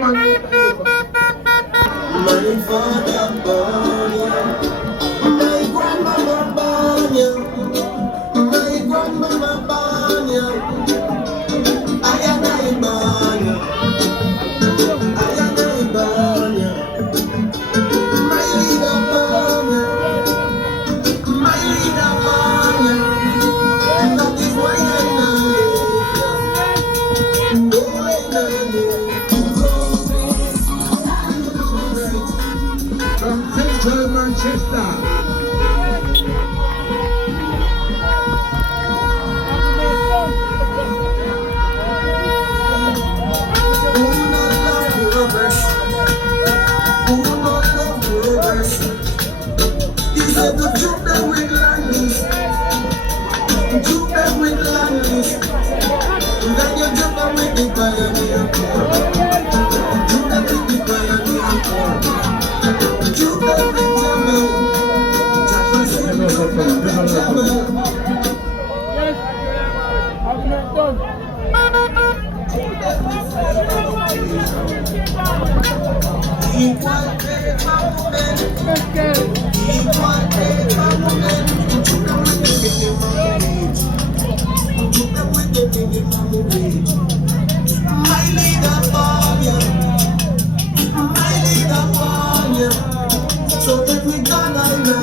My father born you, my grandmama born you, my grandmama born you, I am I born you, I am I born you, my leader born you, my leader born you, that is why I know you, oh I know you. From Central Manchester. He said to juke them with landings, juke them with landings, then you juke them with the pioneer, juke them with the pioneer, juke them with so that we gonna live.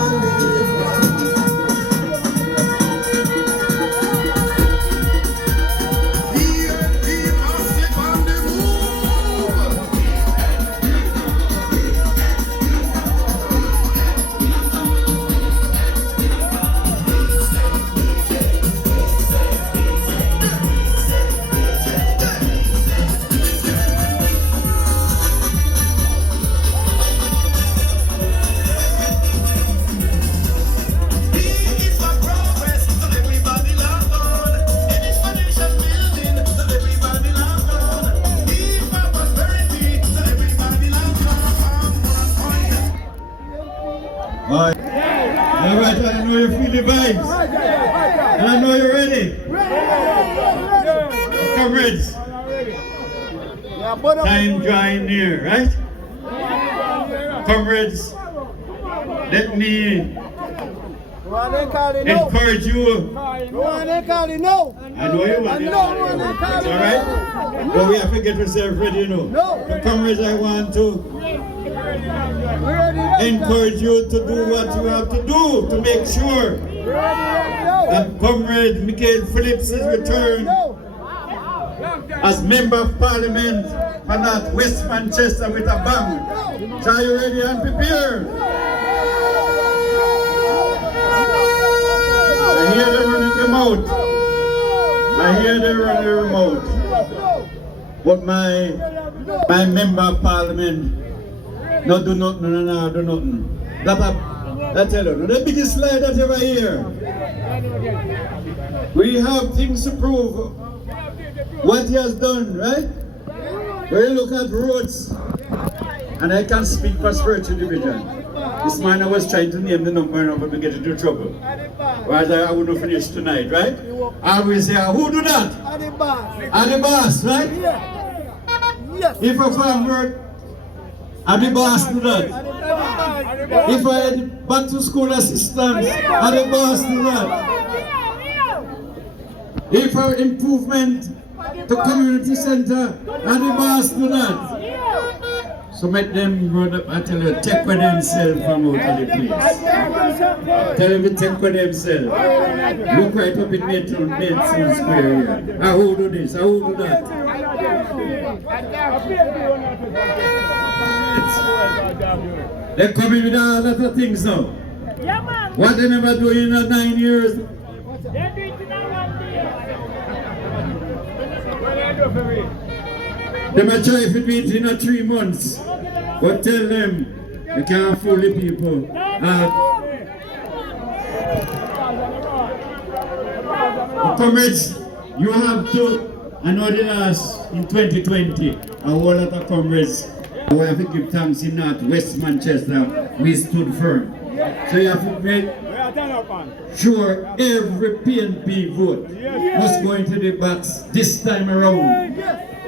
All right, I know you feel the vibes, and I know you're ready. Comrades, time drawing near, right? Comrades, let me encourage you. I know you want it. All right? But we have to get ourselves ready, you know. The comrades, I want to encourage you to do what you have to do to make sure that Comrade Michael Phillips is returned as Member of Parliament for North West Manchester with a bang. So are you ready and prepared? I hear them running the remote. I hear them running the remote. But my Member of Parliament no do nothing, no do nothing. That tell you, the biggest lie that you ever hear. We have things to prove what he has done, right? When you look at roads, and I can speak for spiritual division. This man I was trying to name the number and we get into trouble. Whereas I wouldn't finish tonight, right? I will say, who do that? Are the boss, right? Yes. If a farmer are the boss do that. If I had back to school assistant, are the boss do that. If I improvement to community center, are the boss do that. So make them run up, I tell you, take with themselves from out of the place. Tell them to take with themselves. Look right up in Maidstone Square here. I who do this, I who do that. They come in with a lot of things now. What they never do in 9 years. They might try if it means in 3 months. But tell them, you can't fool the people. Comrades, you have to, I know the last, in 2020, a whole lot of comrades, we have to give thanks in North West Manchester, we stood firm. So you have to make sure every PNP vote must go into the box this time around.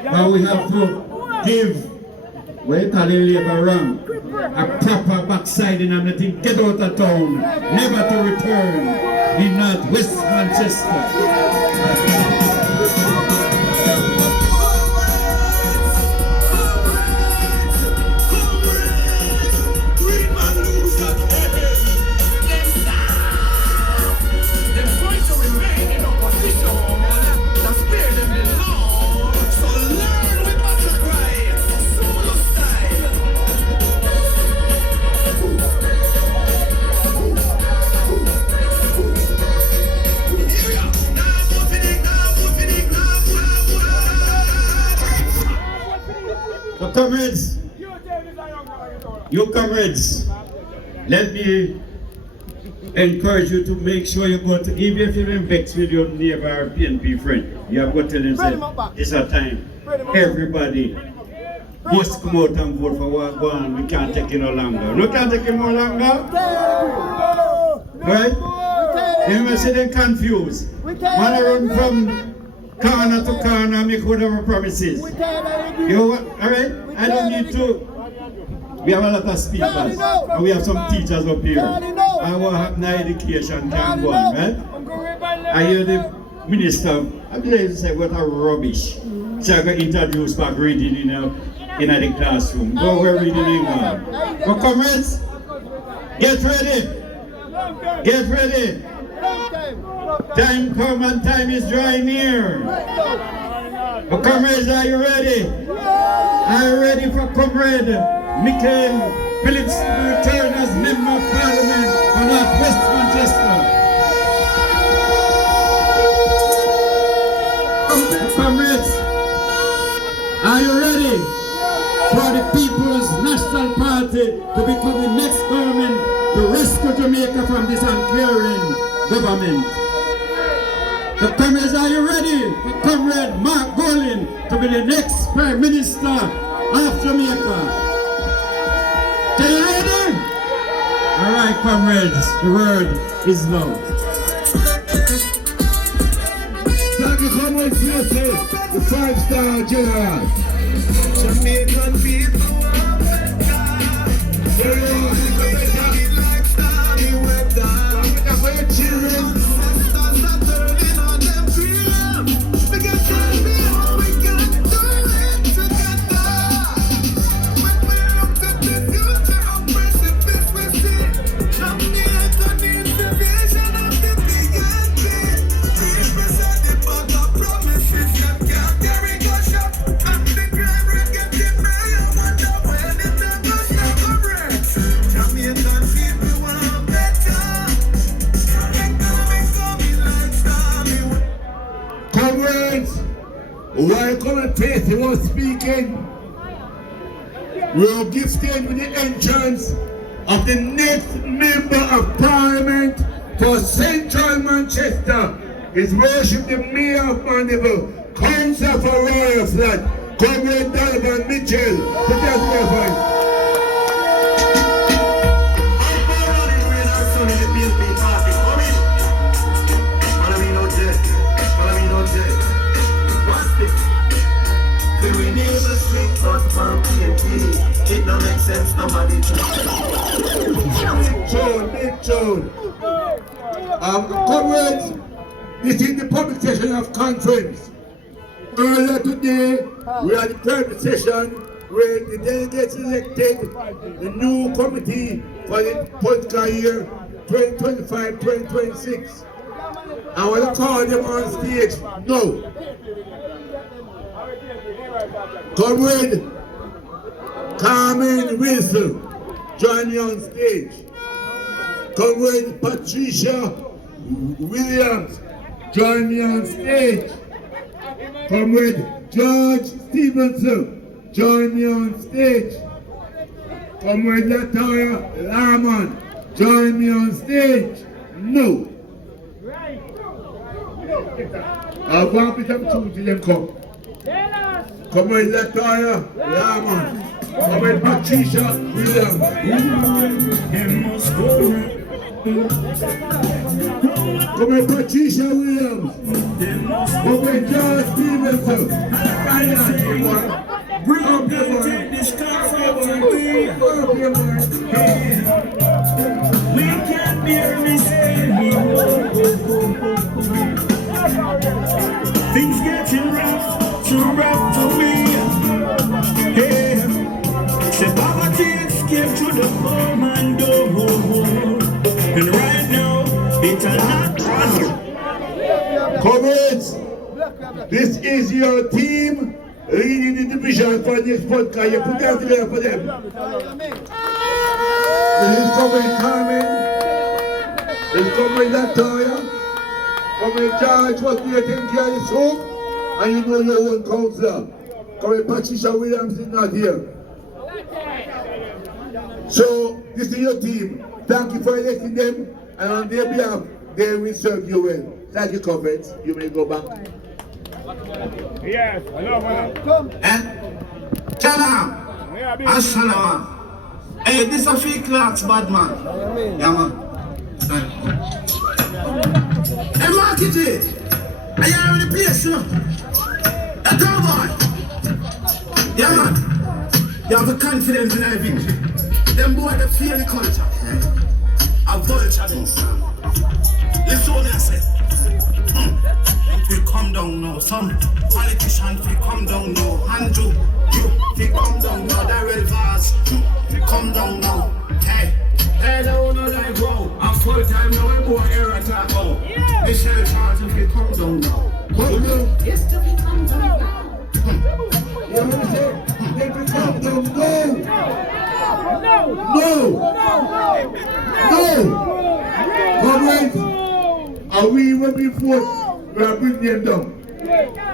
But we have to give What you call in labor wrong? A proper backsliding and nothing. Get out of town, never to return in North West Manchester. So comrades, you comrades, let me encourage you to make sure you go to, even if you're in vex with your neighbor or PNP friend, you have got to tell them, say, it's a time. Everybody must come out and vote for what go on. We can't take it no longer. We can't take it no longer. Right? You must see them confused. When I run from corner to corner, make whatever promises. You alright? I don't need to. We have a lot of speakers. And we have some teachers up here. I will have no education can go on, right? I hear the minister, I believe he said what a rubbish. So I got introduced back reading in the classroom. Go where reading in God. But comrades, get ready. Get ready. Time come and time is drawing near. But comrades, are you ready? Are you ready for comrade Michael Phillips to return as Member of Parliament for North West Manchester? Comrades, are you ready for the People's National Party to become the next government to rescue Jamaica from this uncaring government? The comrades, are you ready for Comrade Mark Bolin to be the next Prime Minister of Jamaica? Are you ready? All right, comrades, the word is now. Thank you, comrades, the 5-star general. Jamaican people, for your children. While commentator was speaking, we will give stage with the entrance of the next Member of Parliament for Central Manchester. His Worship the Mayor of Mandeville, Councillor for Royal Flat, Comrade Donovan Mitchell. Put that microphone. It don't make sense, nobody Big tune. Comrades, this is the public session of conference. Earlier today, we had the private session where the delegates elected the new committee for the political year 2025-2026. I want to call them on stage now. Comrade Carmen Wilson, join me on stage. Comrade Patricia Williams, join me on stage. Comrade George Stevenson, join me on stage. Comrade Latoya Lahman, join me on stage. No. I'll go and pick up two till them come. Comrade Latoya Lahman. Comrade Patricia Williams. Comrade Patricia Williams. Comrade George Stevenson. Bring up the one. We can barely stay anymore. Things getting rough, too rough for me. Hey, say poverty escape to the poor man door. And right now, it's a lot. Comrades, this is your team leading the division for this podcast. You put that together for them. This is Comrade Carmen. This is Comrade Latoya. Comrade George was here taking care of this home. And you know your own counselor. Comrade Patricia Williams is not here. So, this is your team. Thank you for electing them. And on their behalf, they will serve you well. Thank you, comrades. You may go back. Yes, hello. Salam. Assalamu. Hey, this is a fake clocks, bad man. Yeah, man. Hey, market it. I am in the place, you know. Hey, come on. Yeah, man. You have the confidence in our victory. Them boy, they feel the culture. A vulture, them. Listen what I say. We come down now, some politicians we come down now, Andrew, you we come down now, Darrell Vaz, we come down now, hey, I don't know like bro, I'm full time now, I'm more air attack now, Michelle Charles, we come down now, what you do? Yes, we come down now, you know what I'm saying? If we come down, no, alright, are we will be forced? We are bringing them down.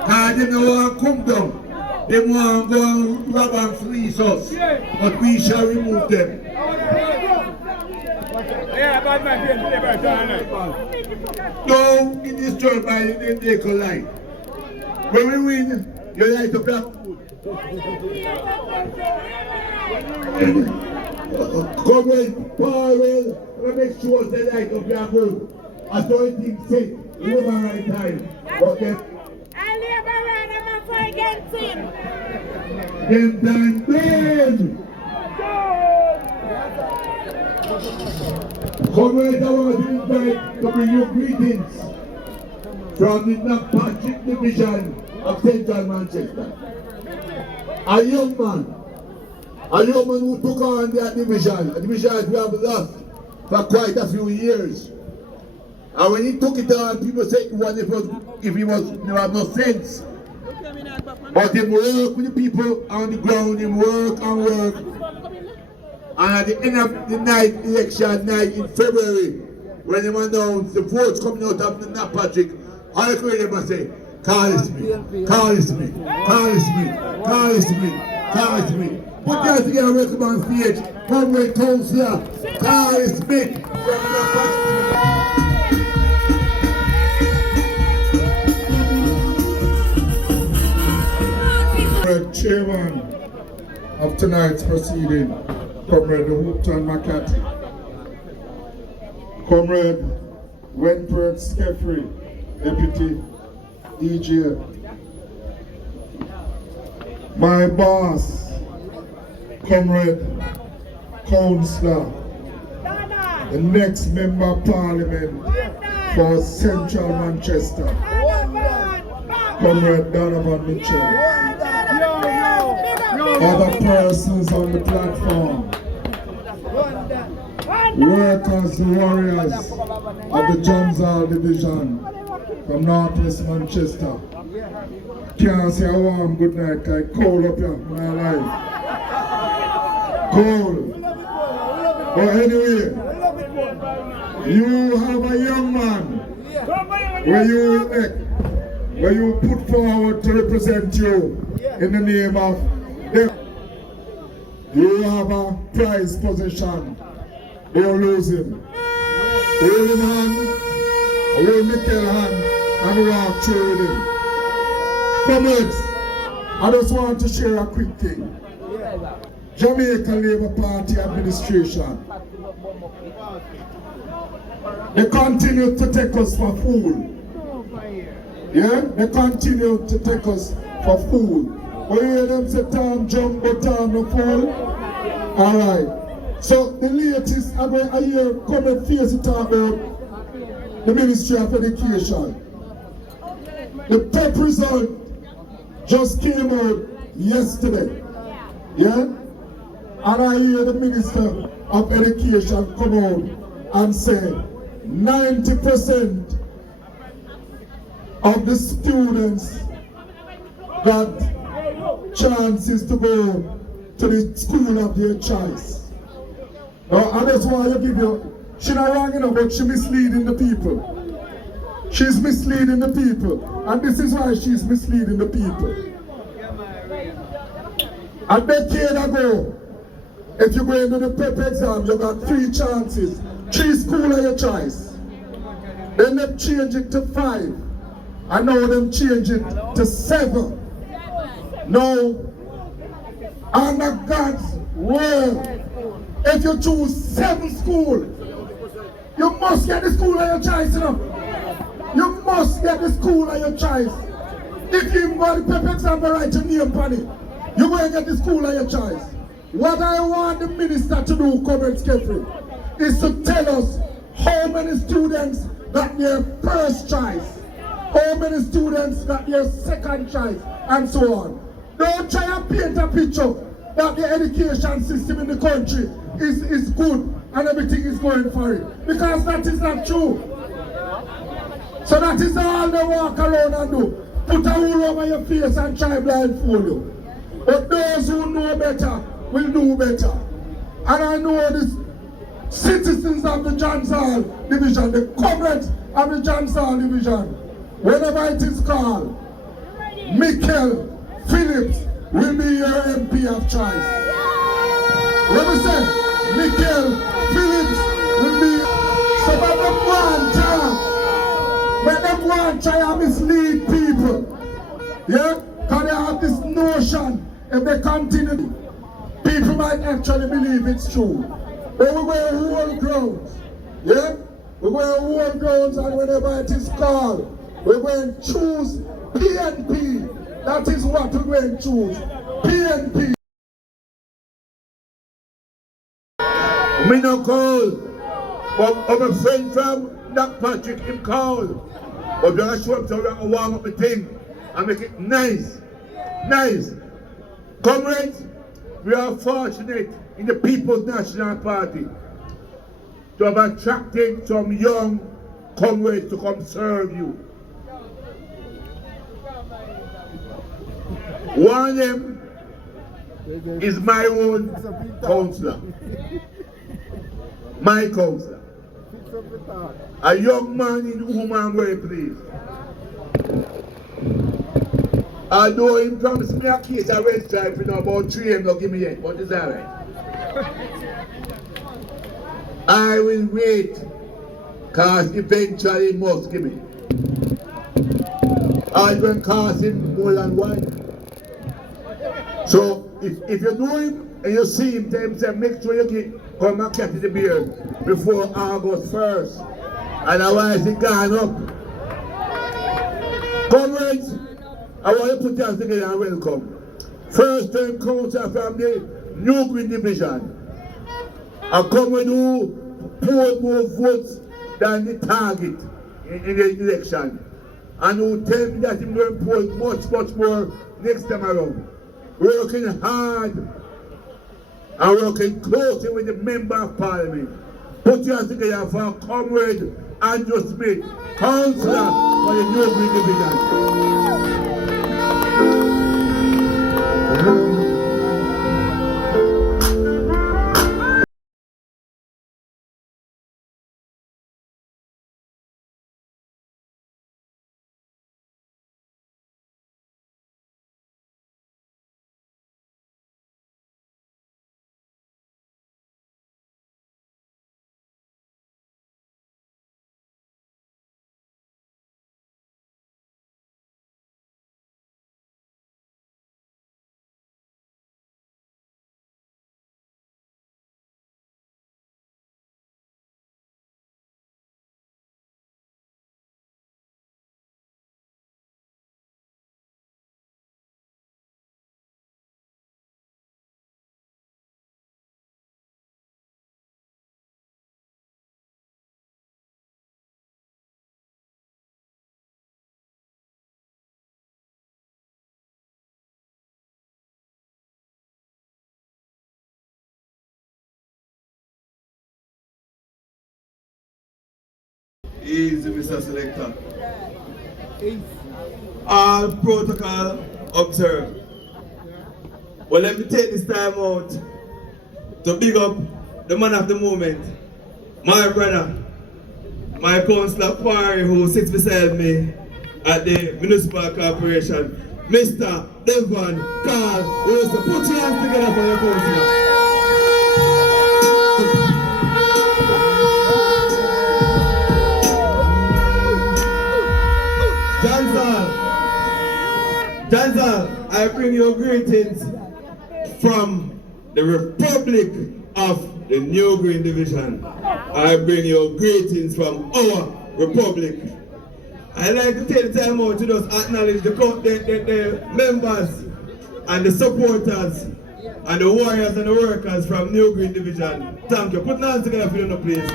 And they don't want to come down. They want to go and rob and fleece us. But we shall remove them. Don't get destroyed by the vehicle light. When we win, you light up your come in, Powell, we make sure they light up your food. I don't think safe. You know my right time. But them I live around and I'm for against him. Them then. Comrades, I want to invite to bring you greetings from the Knockpatrick Division of Central Manchester. A young man who took on that division, a division we have lost for quite a few years. And when he took it on, people said if he was there had no sense. But he worked with the people on the ground, he work. And at the end of the night, election night in February, when he announced the votes coming out of the Knockpatrick, all I could ever say, call this me, call this me, call this me, call this me, call this me. Put that together, welcome on stage, Comrade Councillor, Carl Smith from Knockpatrick. Chairman of tonight's proceeding, Comrade Hoopton McCarthy, Comrade Wentworth Skeffrey, Deputy DJ, my boss, Comrade Councillor, the next Member of Parliament for Central Manchester, Comrade Donovan Mitchell. Other persons on the platform, workers, warriors of the Johnsall Division from Northwest Manchester. Can't say a warm good night, I cold up here in my life. Cold. But anyway, you have a young man where you elect, where you put forward to represent you in the name of them. You have a prized position. Don't lose him. Hold him hand, hold Mikel hand, and walk through with him. Comrades, I just want to share a quick thing. Jamaica Labour Party administration, they continue to take us for fool. Yeah, they continue to take us for fool. We hear them say time jump but time no fall. Alright. So the latest I hear comment face to talk about the Ministry of Education. The PEP result just came out yesterday. Yeah? And I hear the Minister of Education come out and say 90% of the students got chances to go to the school of their choice. Now, I just want to give you, she's not wrong enough, but she's misleading the people. She's misleading the people. And this is why she's misleading the people. A decade ago, if you go into the PEP exam, you got 3 chances. 3 school of your choice. Then they change it to 5. And now them change it to 7. Now, under God's word, if you choose 7 schools, you must get the school of your choice, you know. You must get the school of your choice. If you even got the PEP exam right your name on it, you're going to get the school of your choice. What I want the minister to do, Comrade Skeffrey, is to tell us how many students got their first choice, how many students got their second choice, and so on. Don't try and paint a picture that the education system in the country is good and everything is going for it. Because that is not true. So that is all they walk around and do. Put a wool over your face and try blindfold you. But those who know better will do better. And I know the citizens of the Johns Hall Division, the comrades of the Johns Hall Division, whenever it is called, Michael Phillips will be your MP of choice. Let me say, Michael Phillips will be some of them one time. When them one try and mislead people. Yeah? Because they have this notion, if they continue, people might actually believe it's true. But we're going to hold grounds. Yeah? We're going to hold grounds, and whenever it is called, we're going to choose PNP. That is what we're going to choose. PNP. Me no call, but I'm a friend from Doc Patrick, him call. But when I show up, so I warm up the thing and make it nice. Nice. Comrades, we are fortunate in the People's National Party to have attracted some young comrades to come serve you. One of them is my own councillor. My councillor. A young man in whom I'm very pleased. Although he promised me a case of red stripe, you know, about 3 M not give me yet, but it's alright. I will wait, cause eventually he must give me. I'm going to cost him more than 1. So if you know him and you see him, tell him, say, make sure you come and catch the beer before August 1st. Otherwise it gone up. Comrades, I want to put you together and welcome. First time councillor from the New Green Division. A comrade who poured more votes than the target in the election. And who tell me that he's going to pour much more next time around. Working hard and working closely with the Member of Parliament. Put your hands together for Comrade Andrew Smith, Councillor for the New Green Division. Easy, Mr. Selector. All protocol observed. Well, let me take this time out to big up the man of the moment, my brother, my councillor Quarry, who sits beside me at the Municipal Corporation, Mr. Devon Carl Wilson. Put your hands together for your councillor. Janzal, I bring you greetings from the Republic of the New Green Division. I bring you greetings from our Republic. I like to take the time out to just acknowledge the members and the supporters and the warriors and the workers from New Green Division. Thank you. Put your hands together for you, please.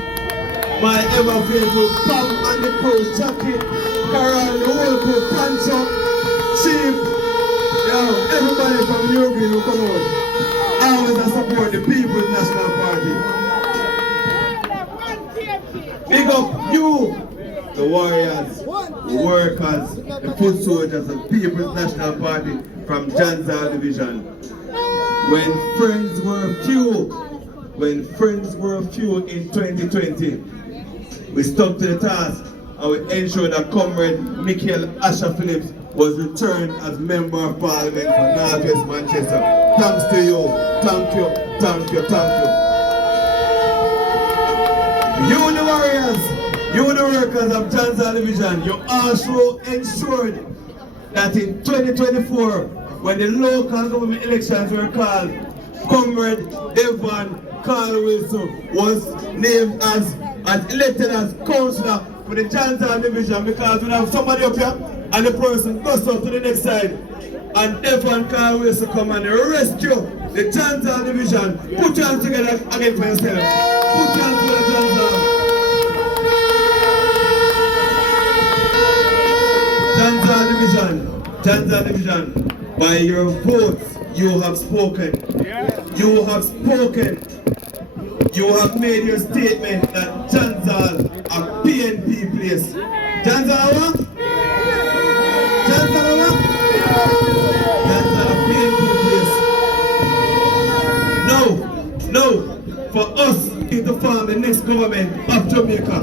My ever faithful Pam and the crew, Jackie, Carol, the whole crew, Pancho, Chief, yo, everybody from New Green who come out. Always support the People's National Party. Big up you, the warriors, the workers, the foot soldiers of People's National Party from Janzal Division. When friends were few in 2020, we stuck to the task and we ensured that Comrade Michael Asher Phillips was returned as Member of Parliament for North West Manchester. Thanks to you. Thank you, thank you, thank you. You the warriors, you the workers of Janzal Division, you also ensured that in 2024, when the local government elections were called, Comrade Devon Carl Wilson was named as elected as councillor for the Janzal Division, because we have somebody up here and the person goes up to the next side and Devon Carl Wilson come and rescue the Janzal Division. Put your hands together again for yourself. Put your hands together, Janzal Division. By your votes, you have spoken. You have spoken. You have made your statement that Janzal a PNP place. Janzal what? Janzal what? Janzal a PNP place. No, for us to form the next government of Jamaica,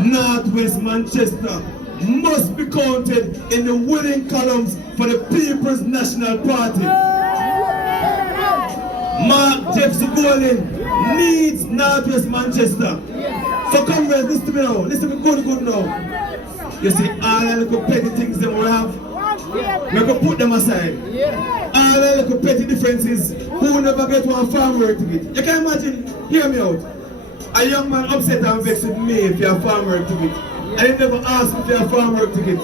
Northwest Manchester must be counted in the winning columns for the People's National Party. Mark Jefferson Golden needs Northwest Manchester. So comrades, listen to me now. Listen to me good now. You see, all the little petty things that we have, we can put them aside. All the little petty differences, who never get one farm work ticket. You can imagine, hear me out. A young man upset and vexed with me if you have farm work ticket. And he never asked me for a farm work ticket.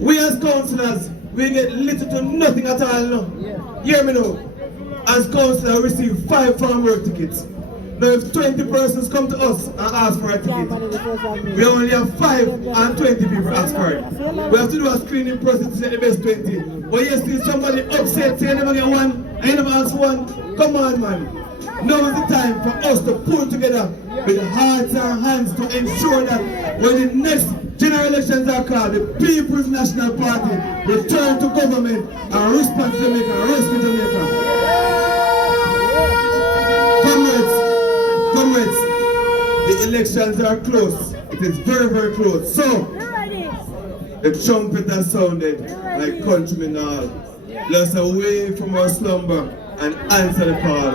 We as councillors, we get little to nothing at all now. Hear me now. As councillors, we receive 5 farm work tickets. Now if 20 persons come to us and ask for a ticket, we only have 5 and 20 people ask for it. We have to do a screening process to select the best 20. But you see somebody upset, say you never get one, and you never ask one. Come on, man. Now is the time for us to pull together with hearts and hands to ensure that when the next general elections are called, the People's National Party return to government and respond to Jamaica and rescue Jamaica. Comrades, the elections are close. It is very, very close. So, the trumpet has sounded like countrymen all. Let's away from our slumber and answer the call.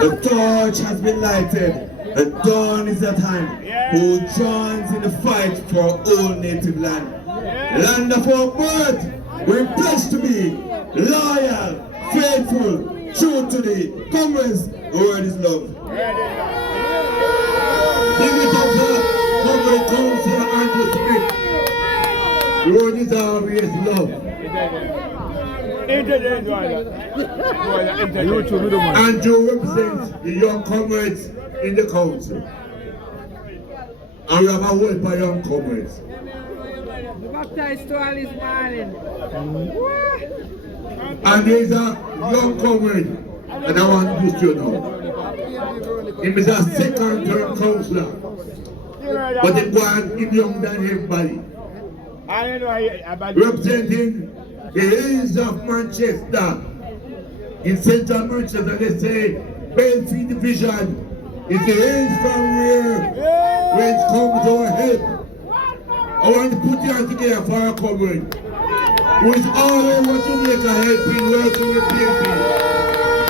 The torch has been lighted. The dawn is at hand. Who joins in the fight for our own native land? Land of our birth, we're blessed to be loyal, faithful, true to thee. Comrades, the word is love. Give it up for Comrade Councillor Andrew Smith. The word is always love. Andrew represents the young comrades in the council. And we have a whole bunch of young comrades. Baptized to all his morning. And there is a young comrade, and I want this to know. He is a second term councillor. But the one is young than everybody. I don't know about Representing the Hills of Manchester. In central Manchester, they say Belfry Division is the Hills from where it comes to our head. I want to put you all together for our coverage. Who is all over Jamaica helping, working with people.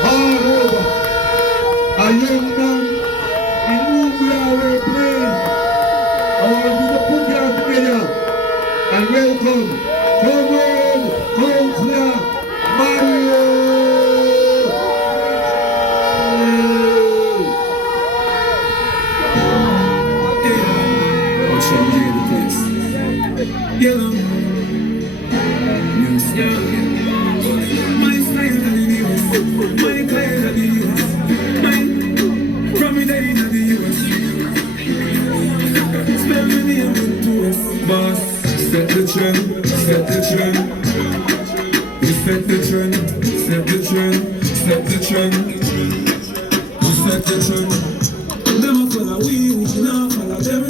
All over. A young man in whom we are well playing. I want you to put you all together and welcome Comrade Councillor Mario. Yellow, new style. My style of the news, my client of the news, my prominent of the news. Spell my name into us, boss. Set the trend, set the trend. We set the trend, set the trend, set the trend. We set the trend. Them a follow we not follow them.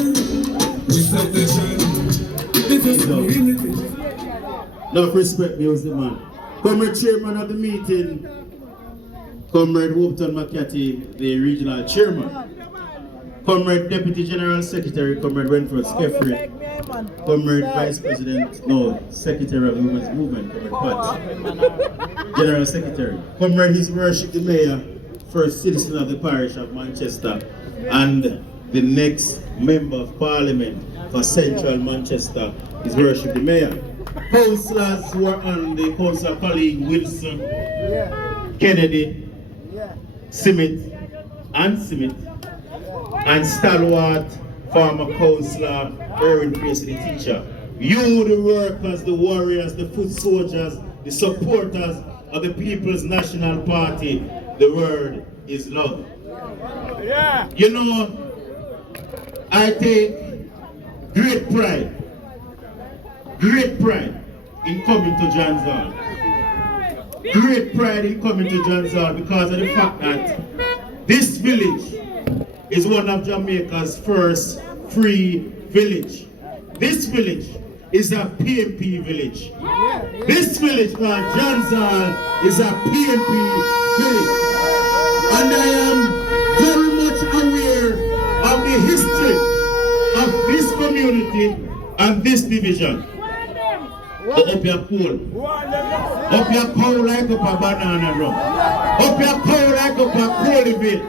We set the trend. Enough respect, music man. Comrade chairman of the meeting, Comrade Wopton McCarthy, the regional chairman. Comrade deputy general secretary, Comrade Renford Skeffrey. Comrade vice president, no, secretary of the women's movement, Comrade Pat. General secretary. Comrade His Worship the Mayor, first citizen of the parish of Manchester, and the next member of parliament for central Manchester, His Worship the Mayor. Councillors who are on the council colleague Wilson, Kennedy, Simit, and stalwart former councillor Erwin Pierce, the teacher. You, the workers, the warriors, the foot soldiers, the supporters of the People's National Party, the word is love. You know, I take great pride in coming to John's Hall. Great pride in coming to John's Hall because of the fact that this village is one of Jamaica's first free village. This village is a PNP village. This village called John's Hall is a PNP village. And I am very much aware of the history of this community and this division. Up your pool. Up your cow like up a banana drum. Up your cow like up a coal bit.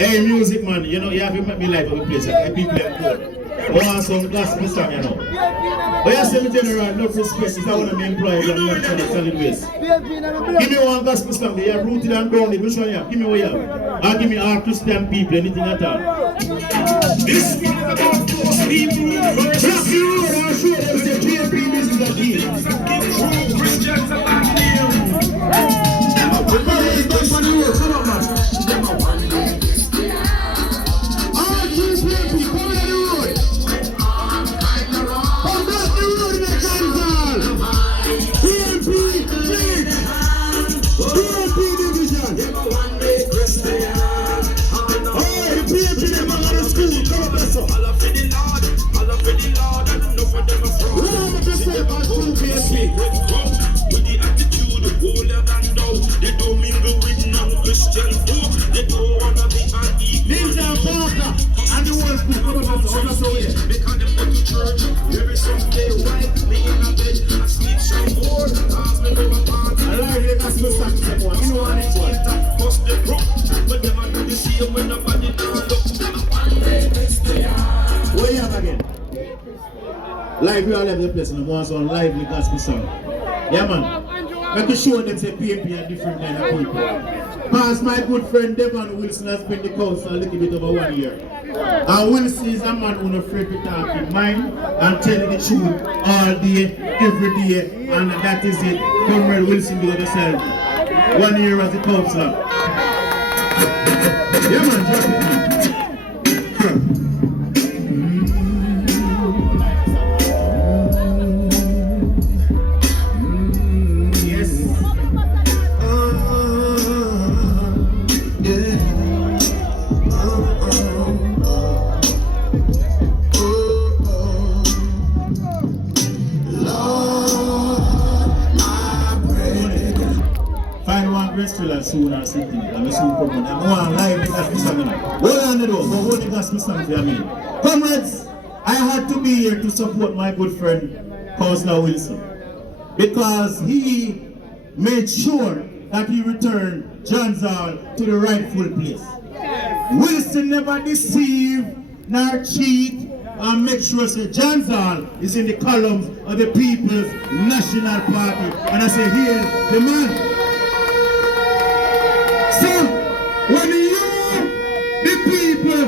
Hey, music man, you know, you have to make me live every place. I be playing cool. I want some gospel song, you know. But you say me general, no respect, is that one of my employees and not trying to solid waste. Give me one gospel song, they are rooted and grounded, which one you have? Give me what you have. Or give me all Christian people, anything at all. This is about those people versus you. I'll show them say PNP, this is a deal. True Christians are back here. The money is done for the world, come on man. All true PNP, come on the road. Come back the road in the John's Hall. PNP, change. PNP division. Oh, the PNP never got to school, come on bless up. All for the Lord, and enough of them are from. What to say about true PNP? With the attitude, holier than thou. They don't mingle with non-Christian folk. They don't wanna be unequal. Ninja Parker and the ones who come up from the soul. Because them go to church every Sunday. Wipe me in a bed and sleep some more. Cause me go a party. I like the gospel song some more. You know what it's one. Bust the rock, but them a do the same when nobody down look. Where you have again? Live, we all have the place and the ones on live the gospel song. Yeah man. Make you show them say PNP are different kind of people. Past my good friend Devon Wilson has been the council a little bit over 1 year. And Wilson is a man who is afraid to talk in mind and tell the truth all day, every day, and that is it. Comrade Wilson do it yourself. 1 year as a councillor. Yeah man, drop it man. want Grace Triller soon or something. I'm soon coming. I want live the gospel song. Hold on the door, but hold the gospel song for a minute. Comrades, I had to be here to support my good friend, Councillor Wilson. Because he made sure that he returned John Zal to the rightful place. Wilson never deceive nor cheat and make sure that John Zal is in the columns of the People's National Party. And I say, here, the man. So, when you, the people,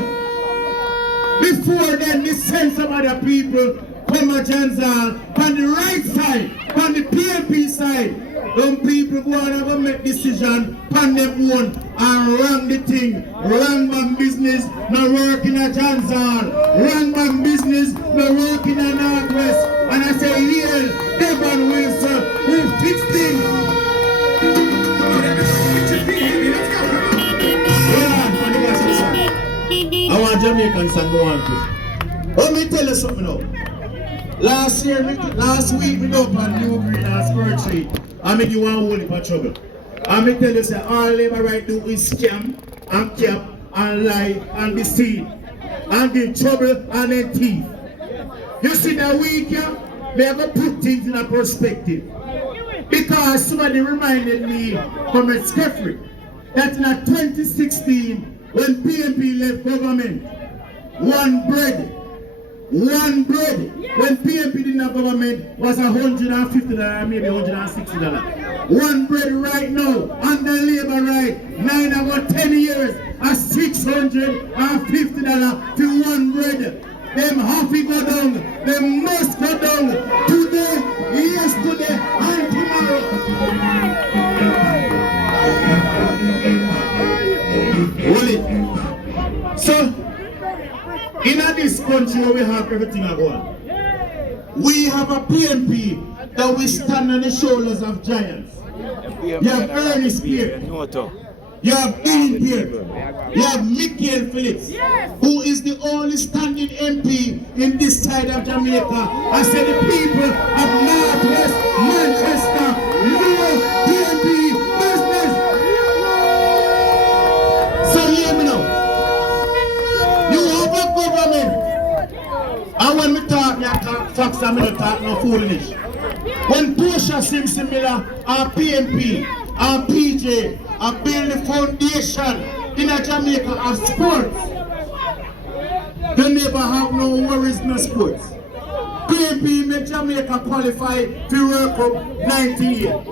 before then, the sense of other people, come at John Zal, on the right side, on the PMP side, when people go on and make decision on them own and run the thing, run my business, not working at John Zal, run my business, not working at Northwest. And I say, here, Devon Wilson, who fixed things. I want Jamaicans and go on to. Let me tell you something now. Last week, we go up on New Green and Spur Street. I make you one whole heap of trouble. I may tell you say all labor right do is scam and cap and lie and deceive and give trouble and then thief. You see that week here, we have to put things in a perspective. Because somebody reminded me from a Skeffrey that in 2016 when PMP left government, one bread, when PMP didn't have government was $150, maybe $160. One bread right now, under labor right, 9 over 10 years, at $650 for one bread. Them have to go down, them must go down today, yesterday, and tomorrow. Hold it. So, in this country where we have everything going, we have a PMP that we stand on the shoulders of giants. You have Ernest Pierre, you have Dean Pierre, you have Michael Phillips, who is the only standing MP in this side of Jamaica. I say the people of Northwest Manchester love PMP business. So hear me now. You have a government, and when we talk, I talk facts and I talk no foolishness. When Portia Simpson Miller and PMP and PJ are building the foundation in a Jamaica of sports, they never have no worries in sports. PMP make Jamaica qualify to World Cup 90 years.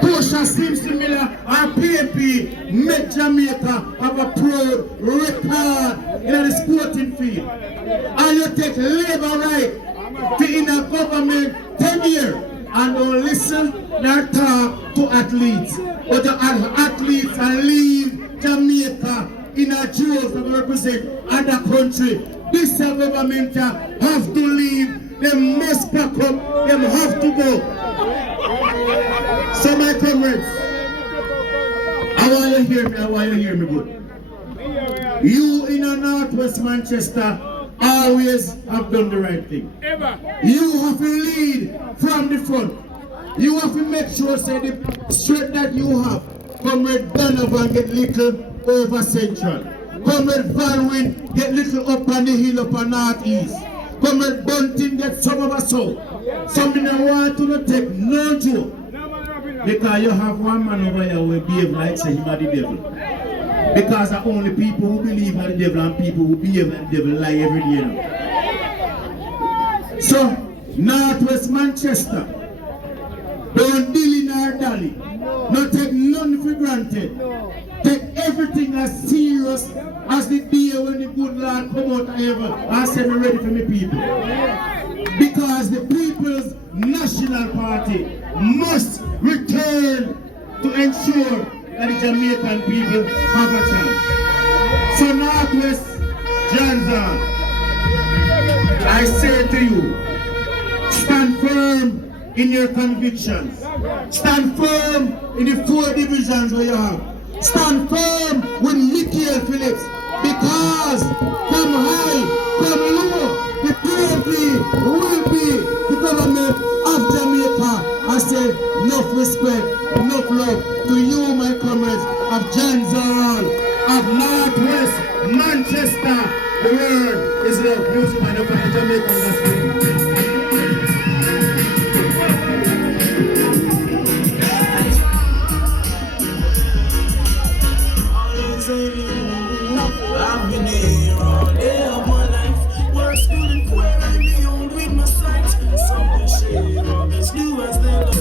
Portia Simpson Miller and PMP make Jamaica have a proud record in the sporting field. And you take labor right to in a government 10 years and don't listen nor talk to athletes. But the athletes and leave Jamaica in a jails that represent other country. This government have to leave. They must pack up. They have to go. So my comrades, I want you to hear me. I want you to hear me good. You in a Northwest Manchester always have done the right thing. You have to lead from the front. You have to make sure say the strength that you have. Comrade Donovan get little over Central. Comrade Baldwin get little up on the hill up on Northeast. Comrade Bunting get some of us out. Something I want to take no joke. Because you have one man over here who behave like say him are the devil. Because the only people who believe in the devil and people who behave like the devil lie every day now. So, Northwest Manchester, don't dilly nor dally. No take none for granted. Take everything as serious as the day when the good Lord come out of heaven and say me ready for me people. Because the People's National Party must return to ensure that the Jamaican people have a chance. So Northwest John Zal, I say to you, stand firm in your convictions. Stand firm in the 4 divisions where you have. Stand firm with Michael Phillips. Because come high, come low, the PMP will be the government of Jamaica. I say enough respect, enough love to you, right comrades of Janzal, of Northwest Manchester. The word is love. Music by the Jamaican gospel. I've been here all day of my life. Work, school, and queer, I'm the old with my sight. Some will share, others do as they love.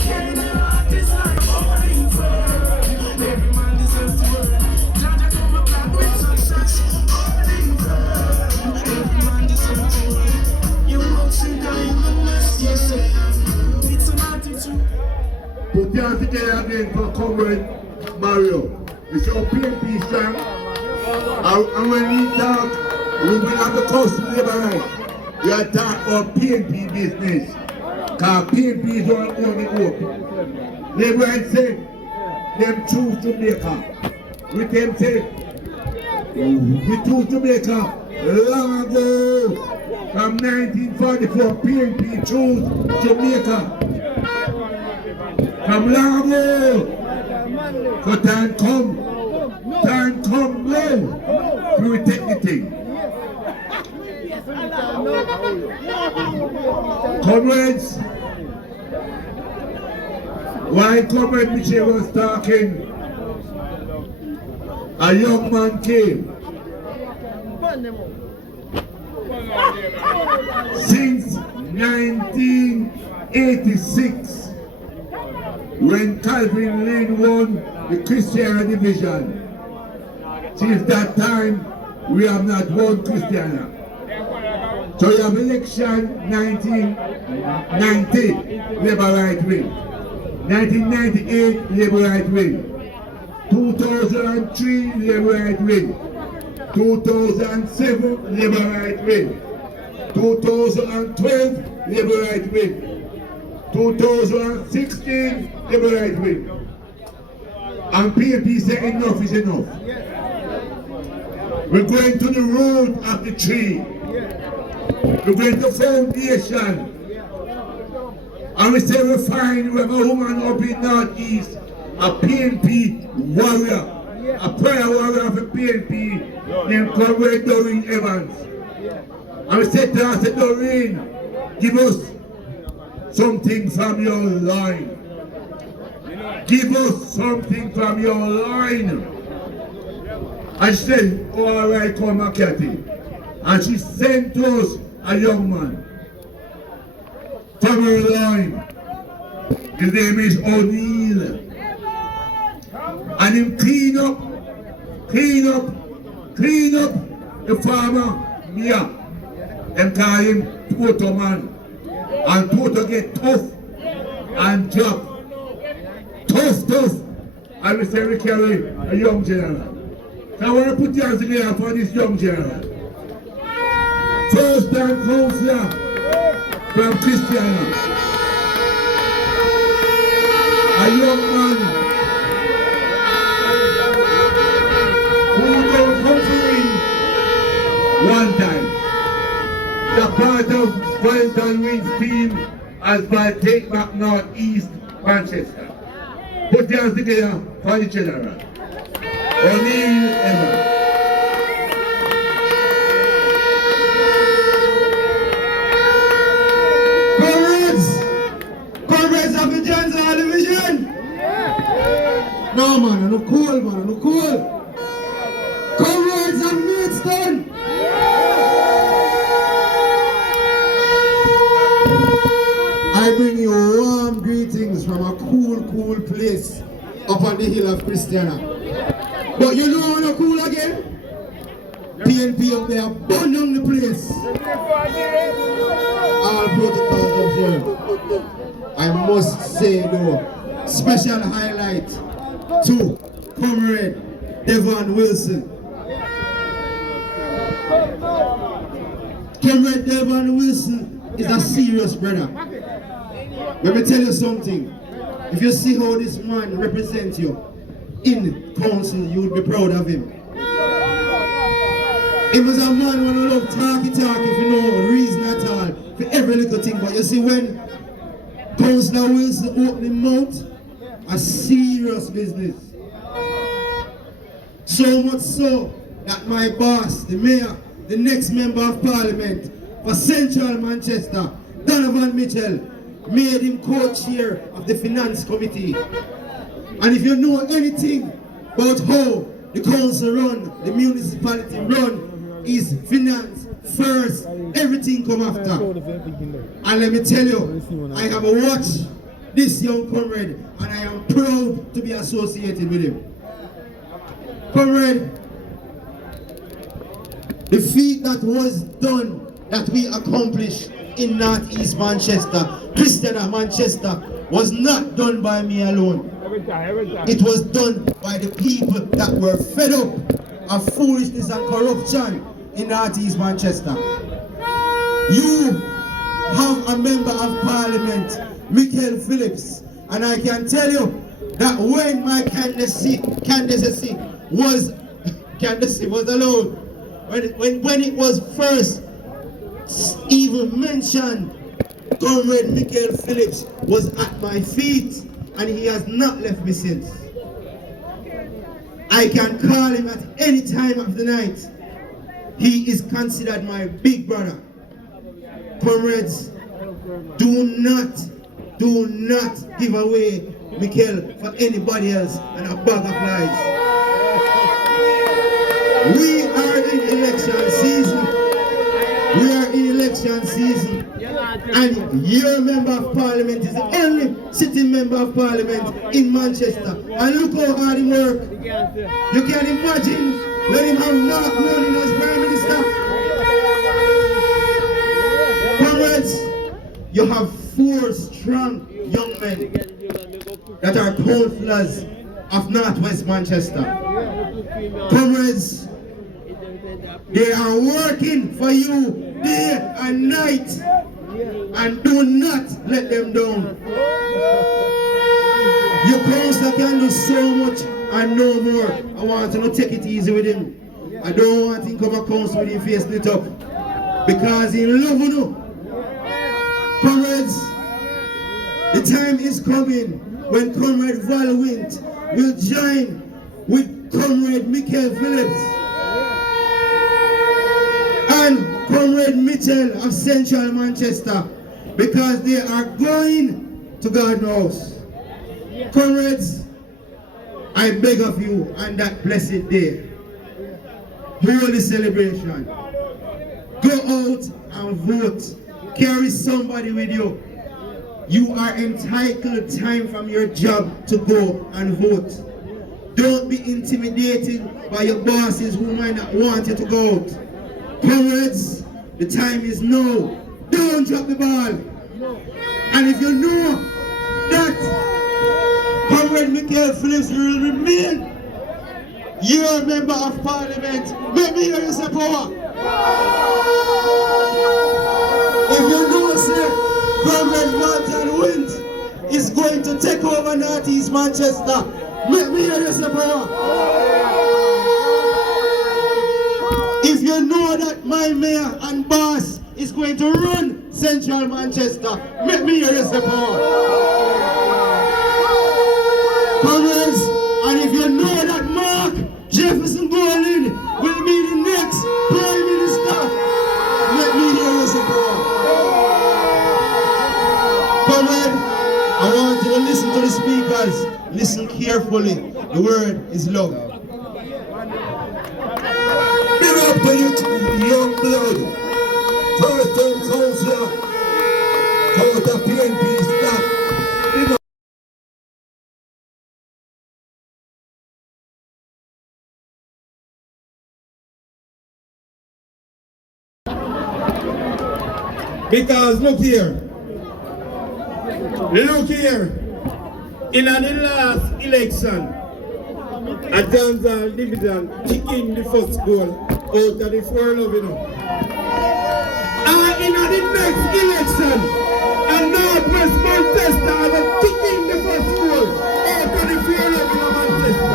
Getting their heart is like falling firm. Every man deserves to work. Jaja come back with success. Falling firm. Every man deserves to work. You won't see guy in the mess, you say. It's an attitude. Put your hands together again for Comrade Mario. It's your PNP strong. And when we talk, we will have the cost of labor right. We are talking about PNP business. Because PNP is only open. Labor right say, them choose Jamaica. With them say, we choose Jamaica long ago. From 1944, PNP choose Jamaica. From long ago. So time come now, we will take the thing. Comrades, while Comrade Michel was talking, a young man came. Since 1986, when Calvin Lane won the Christiana division. Since that time, we have not won Christiana. So you have election 1990, Labour Right win. 1998, Labour Right win. 2003, Labour Right win. 2007, Labour Right win. 2012, Labour Right win. 2016, Labour Right win. And PNP say enough is enough. We're going to the root of the tree. We're going to foundation. And we say we find we have a woman up in Northeast, a PNP warrior, a prayer warrior of a PNP named Comrade Doreen Evans. And we said to her, I said, Doreen, give us something from your line. Give us something from your line. And she said, oh, all right, come McCarthy. And she sent to us a young man from her line. His name is O'Neill. And him clean up the farmer, Mia. Them call him Toto man. And Toto get tough and drop. Tough. And we say we carry a young general. So I want to put your hands together for this young general. First time councillor from Christiana. A young man who don't come to win one time. The part of Wellington Wins team as by Take Back Northeast Manchester. Put your hands together for the general. O'Neill Evans. Comrades of the Janzal division. No man, no cool man, no cool. Comrades of Maidstone. I bring you warm greetings from a cool place up on the hill of Christiana. But you know how cool again? PNP up there, burn down the place. All protocols observed. I must say though, special highlight to Comrade Devon Wilson. Comrade Devon Wilson is a serious brother. Let me tell you something. If you see how this man represents you in council, you would be proud of him. He was a man who loved talk, if you know, reason at all, for every little thing. But you see, when Councillor Wilson opened his mouth, a serious business. So much so that my boss, the mayor, the next member of parliament for Central Manchester, Donovan Mitchell, made him co-chair of the finance committee. And if you know anything about how the council run, the municipality run, is finance first, everything come after. And let me tell you, I have watched this young comrade and I am proud to be associated with him. Comrade, the feat that was done, that we accomplished in Northeast Manchester, Christiana Manchester, was not done by me alone. It was done by the people that were fed up of foolishness and corruption in Northeast Manchester. You have a member of parliament, Michael Phillips, and I can tell you that when my candidacy was allowed, when it was first even mentioned, Comrade Michael Phillips was at my feet and he has not left me since. I can call him at any time of the night. He is considered my big brother. Comrades, do not give away Michael for anybody else and a bag of lies. We are in election season. We are in election season. And your member of parliament is the only sitting member of parliament in Manchester. And look how hard he works. You can imagine when him have Mark Morning as Prime Minister. Comrades, you have 4 strong young men that are councillors of Northwest Manchester. Comrades, they are working for you day and night, and do not let them down. Your councillor can do so much and no more. I want you to take it easy with him. I don't want him to come a council with him facing it up, because he love you. Comrades, the time is coming when Comrade Val Wint will join with Comrade Michael Phillips and Comrade Mitchell of Central Manchester, because they are going to Garden House. Comrades, I beg of you on that blessed day, holy celebration, go out and vote. Carry somebody with you. You are entitled time from your job to go and vote. Don't be intimidated by your bosses who might not want you to go out. Comrades, the time is now. Don't drop the ball. And if you know that Comrade Michael Phillips will remain your member of parliament, let me hear you say power. If you know, sir, Comrade Martin Wint is going to take over Northeast Manchester, let me hear you say power. If you know that my mayor and boss is going to run Central Manchester, let me hear you say power. Comrades, and if you know that Mark Jefferson Golding will be the next Prime Minister, let me hear you say power. Comrade, I want you to listen to the speakers. Listen carefully. The word is love. Big up to you, young blood. First time councillor. Out of PNP staff. Big up. Because look here, in the last election, a Danzal division kicking the first goal out of the 4-love, you know. And in the next election, a Northwest Manchester are kicking the first goal out of the 4-love in Manchester.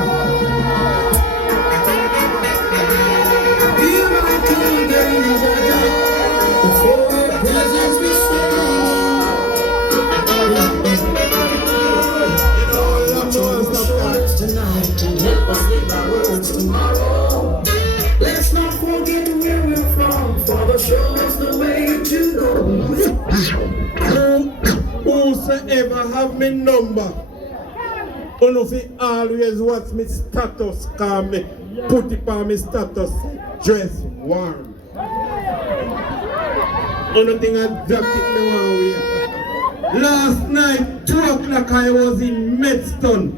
tonight and help us live our words tomorrow. Let's not forget where we're from. Father, show us the way to go. Whosoever have me number, you fi always watch me status, cause me put it on me status, dress warm. You think I jacket me one way. Last night, 2 o'clock, I was in Medstone.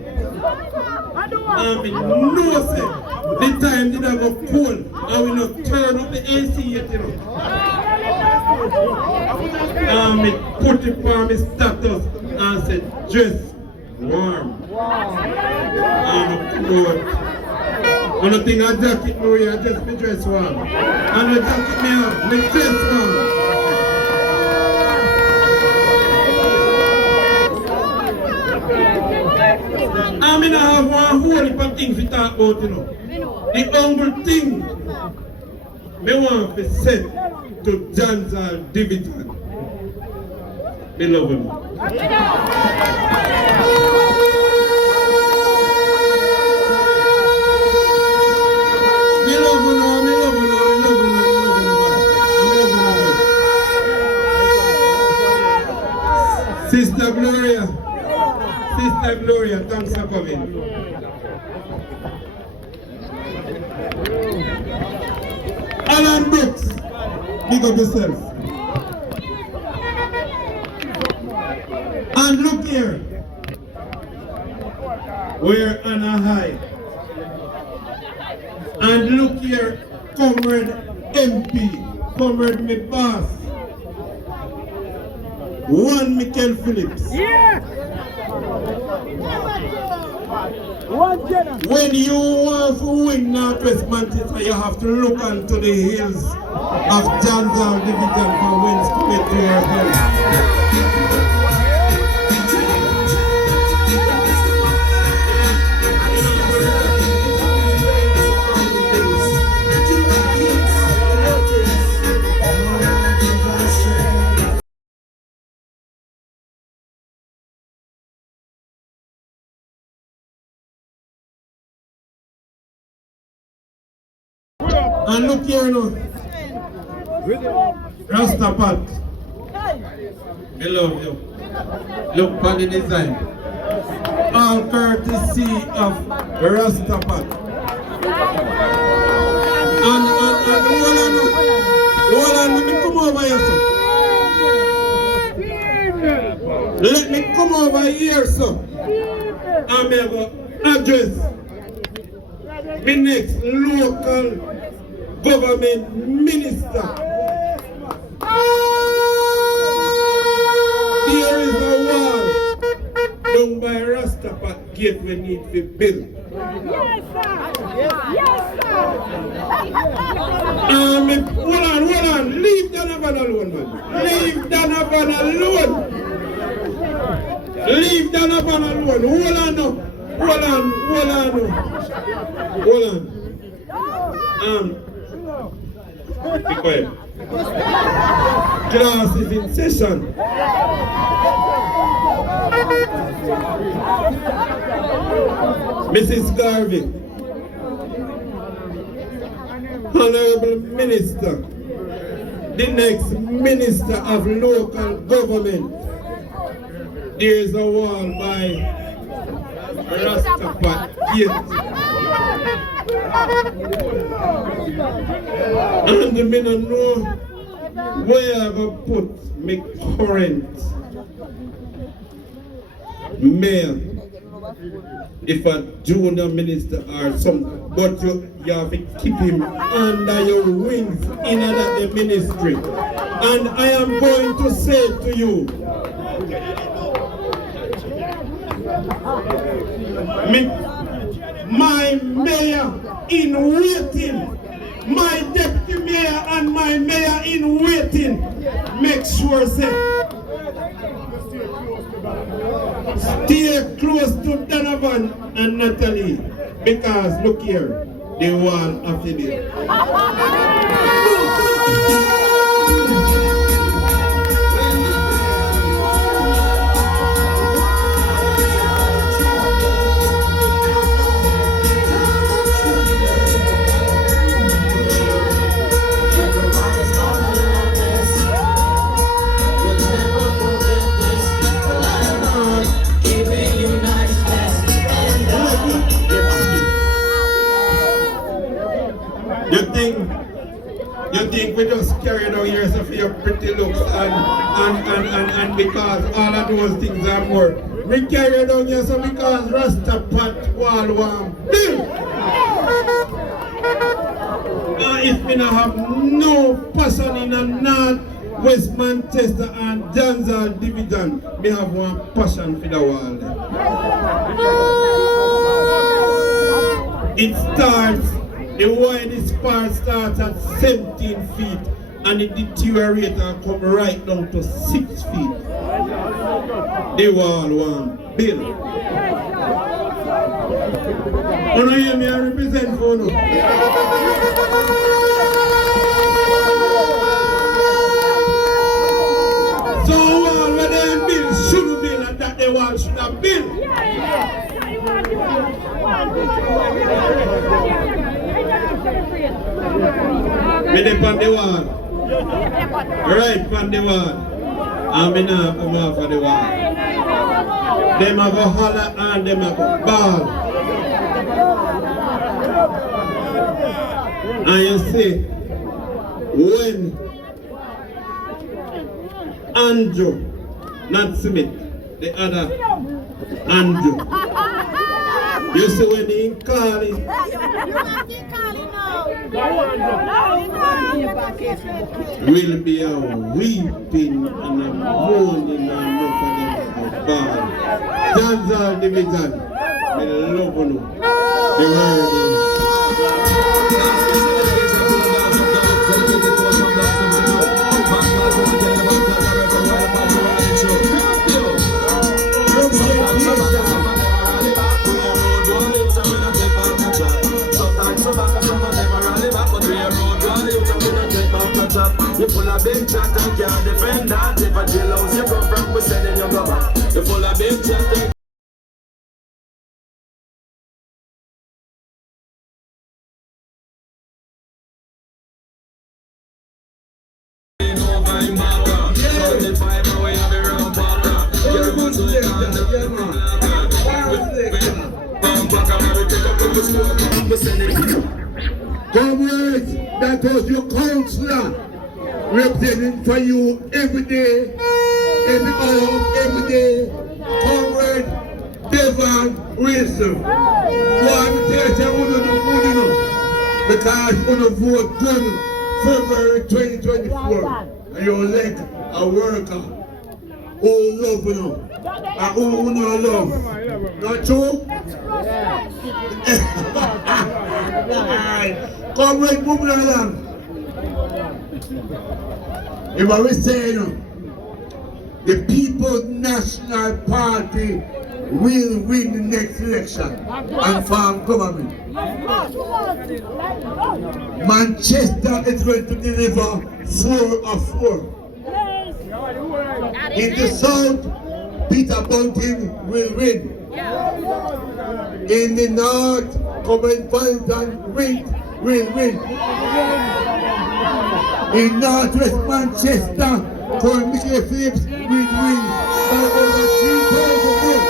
And me know say, the time did I go cold, I will not turn up the AC yet, you know. And me put it on my status and said, dress warm. And good. And the thing I jacket me way, I just me dress warm. And the jacket me up, me dress warm. I mean, I have one whole heap of things to talk about, you know. The humble thing, me want to say to Janzal Division. Me love him. Me love him, me love him, me love him, me love him. Sister Gloria. Sister Gloria, thanks for coming. Alan Brooks, big up yourself. And look here, we're on a high. And look here, Comrade MP, Comrade my boss, one Michael Phillips. Yeah! When you want to win Northwest Manchester, you have to look onto the hills of Janzal Division for wins coming to your head. And look here now, Rastapat, I love you. Look on the design. All courtesy of Rastapat. And let me come over here, sir. Let me come over here, sir. I'm going to address the next local government minister. There is a wall down by Rastapat gate we need to build. Yes, sir! Yes, sir! Hold on. Leave Donovan alone, man. Leave Donovan alone. Leave Donovan alone. Hold on now. Hold on. Be quiet. Class is in session. Mrs. Garvey, Honorable Minister, the next Minister of Local Government, there is a wall by Rastapat Gate. And me don't know where I go put my current mayor, if a junior minister or something, but you have to keep him under your wings in the ministry. And I am going to say to you, my mayor in waiting, my deputy mayor and my mayor in waiting, make sure say stay close to Donovan and Natalie, because look here, the wall of the day. think we just carried on here so for your pretty looks and because all of those things are more. We carried on here so because Rasta Pat wall one bill. If we not have no person in the North West Manchester and Danzal division, we have one passion for the wall. It starts, the widest part starts at 17 feet and it deteriorates and come right down to 6 feet. The wall one bill. You know hear me, I represent for you. So wall where they build should build and that the wall should have built. Me dey on the wall. Right on the wall. And me now come off of the wall. Them a go holler and them a go ball. And you see, when Andrew, not Smith, the other Andrew, you see when he call it, will be a weeping and a moaning and nothing but bad. Danzal division, we love you. The word is. You full of big chat and can't defend that. If a drill house you come from, we sending you go back. You full of big chat and Comrades, that was your counselor representing for you every day, every hour, every day. Comrade Devon Wilson. Go and tell you who you know, because you're going to vote good February 2024. And you're like a worker who love you and who no love. Not true? Comrade, move along. If I was saying, the People's National Party will win the next election and form government. Manchester is going to deliver 4 of 4. In the south, Peter Bunting will win. In the north, Comrade Valentine will win. In northwest Manchester, Comrade Michael Phillips will win by over 3,000 votes.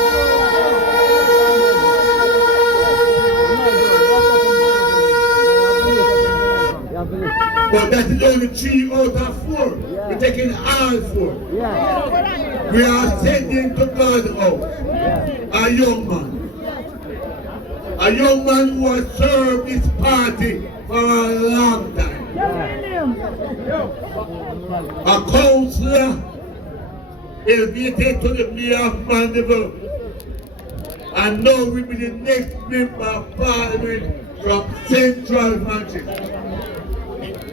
But that is only 3 out of 4. We're taking all 4. We are sending to God out a young man. A young man who has served this party for a long time. A councillor elevated to the mayor of Mandeville. And now we will be the next member of parliament from Central Manchester.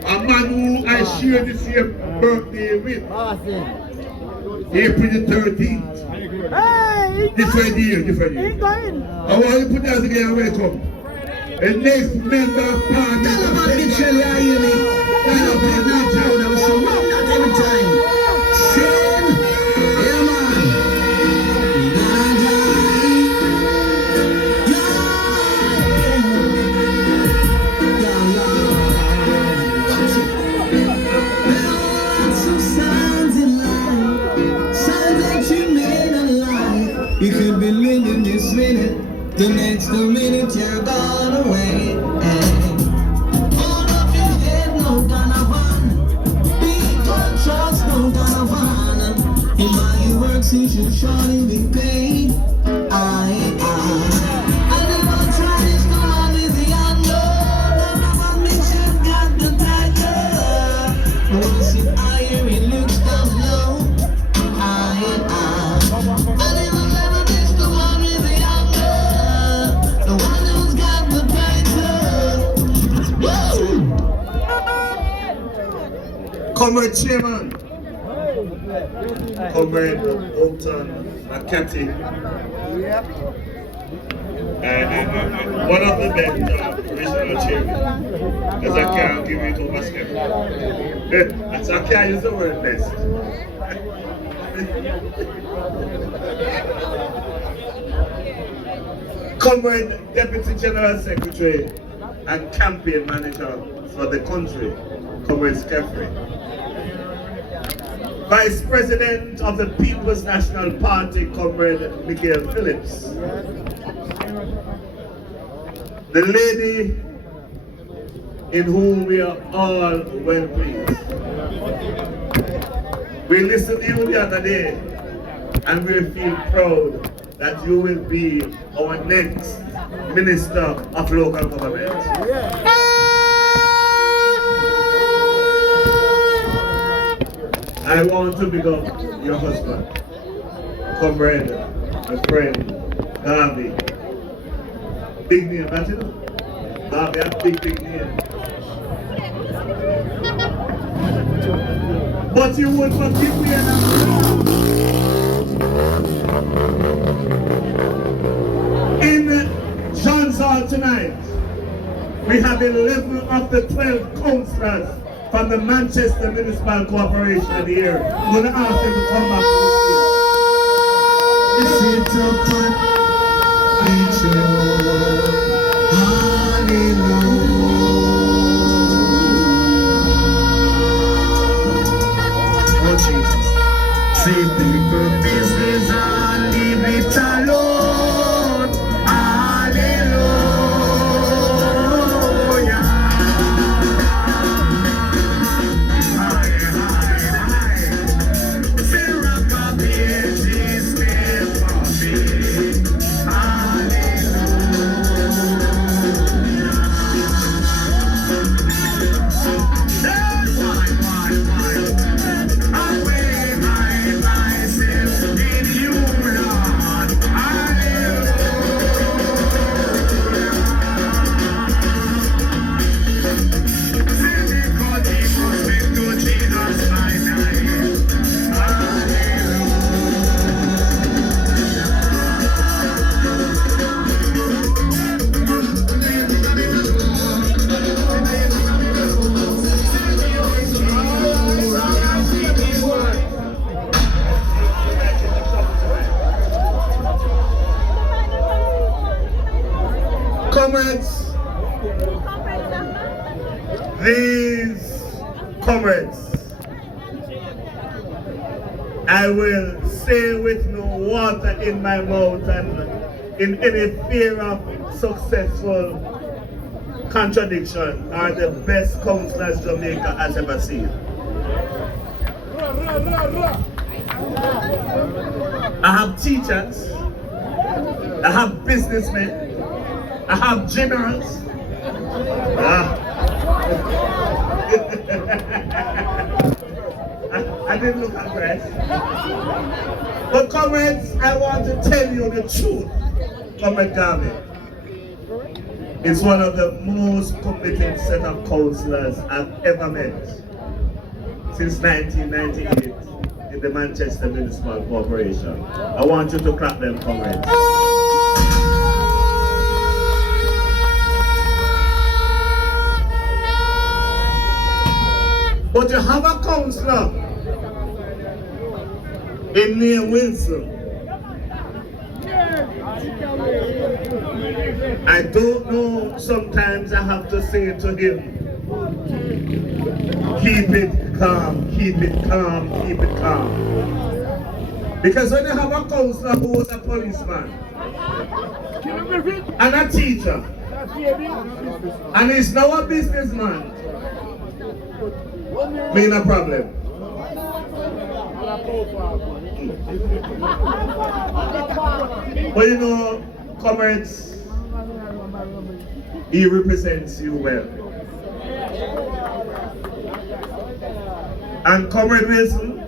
A man who I share the same birthday with. April the 13th. Different year. I want you to put that together and welcome. The next member of parliament. Tell them about Mitchell, you hear me? Tell them about Mitchell, I was so wrong that every time. Shame, yeah man. You could be living this minute, the next minute you're gone away. And all of your head, no gonna run. Comrade Chairman, Comrade Bolton McCarthy, one of the best regional chairman, because I can't give it over step. So I can't use the word best. Comrade Deputy General Secretary and Campaign Manager for the country, Comrade Skeffrey. Vice President of the People's National Party, Comrade Miguel Phillips. The lady in whom we are all well pleased. We listened to you the other day and we feel proud that you will be our next Minister of Local Government. I want to big up your husband, comrade, my friend, Garvey. Big name, that's it? Garvey, a big name. But you would forgive me in John's Hall tonight, we have 11 of the 12 councillors from the Manchester Municipal Corporation here. I'm going to ask them to come back to the stage. Sit upon each hallelujah. Oh Jesus. Say people business and leave it alone. Hallelujah. Comrades, these comrades, I will say with no water in my mouth and in any fear of successful contradiction, are the best councillors Jamaica has ever seen. I have teachers, I have businessmen, I have generals. I didn't look at Grace. But comrades, I want to tell you the truth, Comrade Garvey. It's one of the most committed set of councillors I've ever met since 1998 in the Manchester Municipal Corporation. I want you to clap them, comrades. But you have a councillor in near Wilson. I don't know, sometimes I have to say to him, keep it calm, keep it calm, keep it calm. Because when you have a councillor who was a policeman, and a teacher, and he's now a businessman, mean a problem. But you know, comrades, he represents you well. And Comrade Wilson,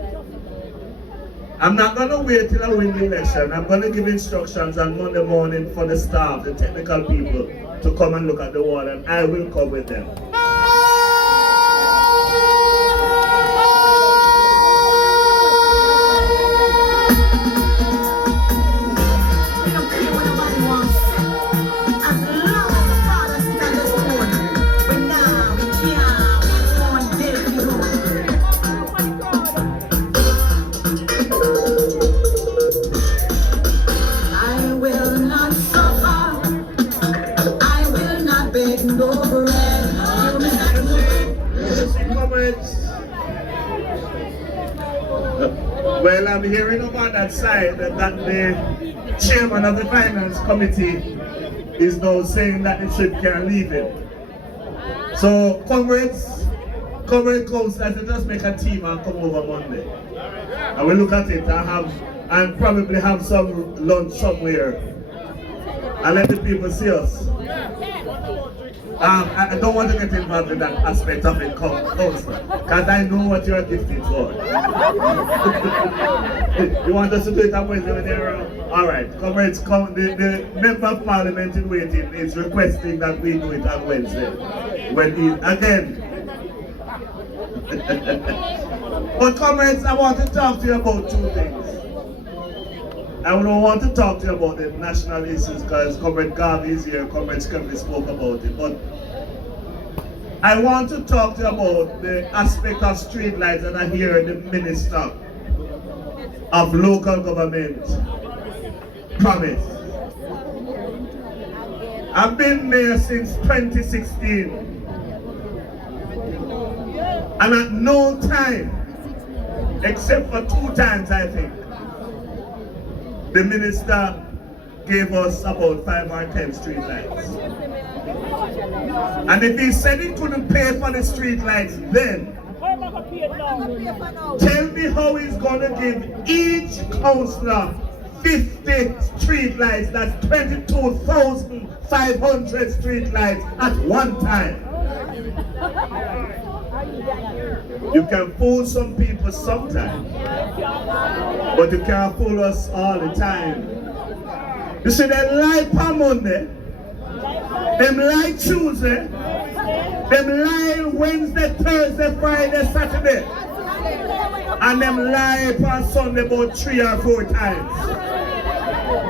I'm not going to wait till I win the election. I'm going to give instructions on Monday morning for the staff, the technical people, to come and look at the wall, and I will come with them. comrades. Well, I'm hearing about that side that the chairman of the finance committee is now saying that the ship can leave it. So, comrades, comrade councillors, they just make a team and come over Monday. And we look at it and probably have some lunch somewhere and let the people see us. I don't want to get involved in that aspect of it, councillor, because I know what you are gifted for. You want us to do it on Wednesday when they're around? All right, comrades, the member of parliament in waiting is requesting that we do it on Wednesday. When he, again. But comrades, I want to talk to you about two things. I don't want to talk to you about the national issues because Comrade Garvey is here, Comrade Scrambly spoke about it, but I want to talk to you about the aspect of street lights that I hear the Minister of Local Government promise. I've been there since 2016 and at no time, except for 2 times I think, the minister gave us about 5 or 10 street lights. And if he said he couldn't pay for the street lights then, tell me how he's going to give each councillor 50 street lights, that's 22,500 street lights at one time. You can fool some people sometimes, but you can't fool us all the time. You see, they lie on Monday, them lie Tuesday, them lie Wednesday, Thursday, Friday, Saturday, and them lie on Sunday about 3 or 4 times.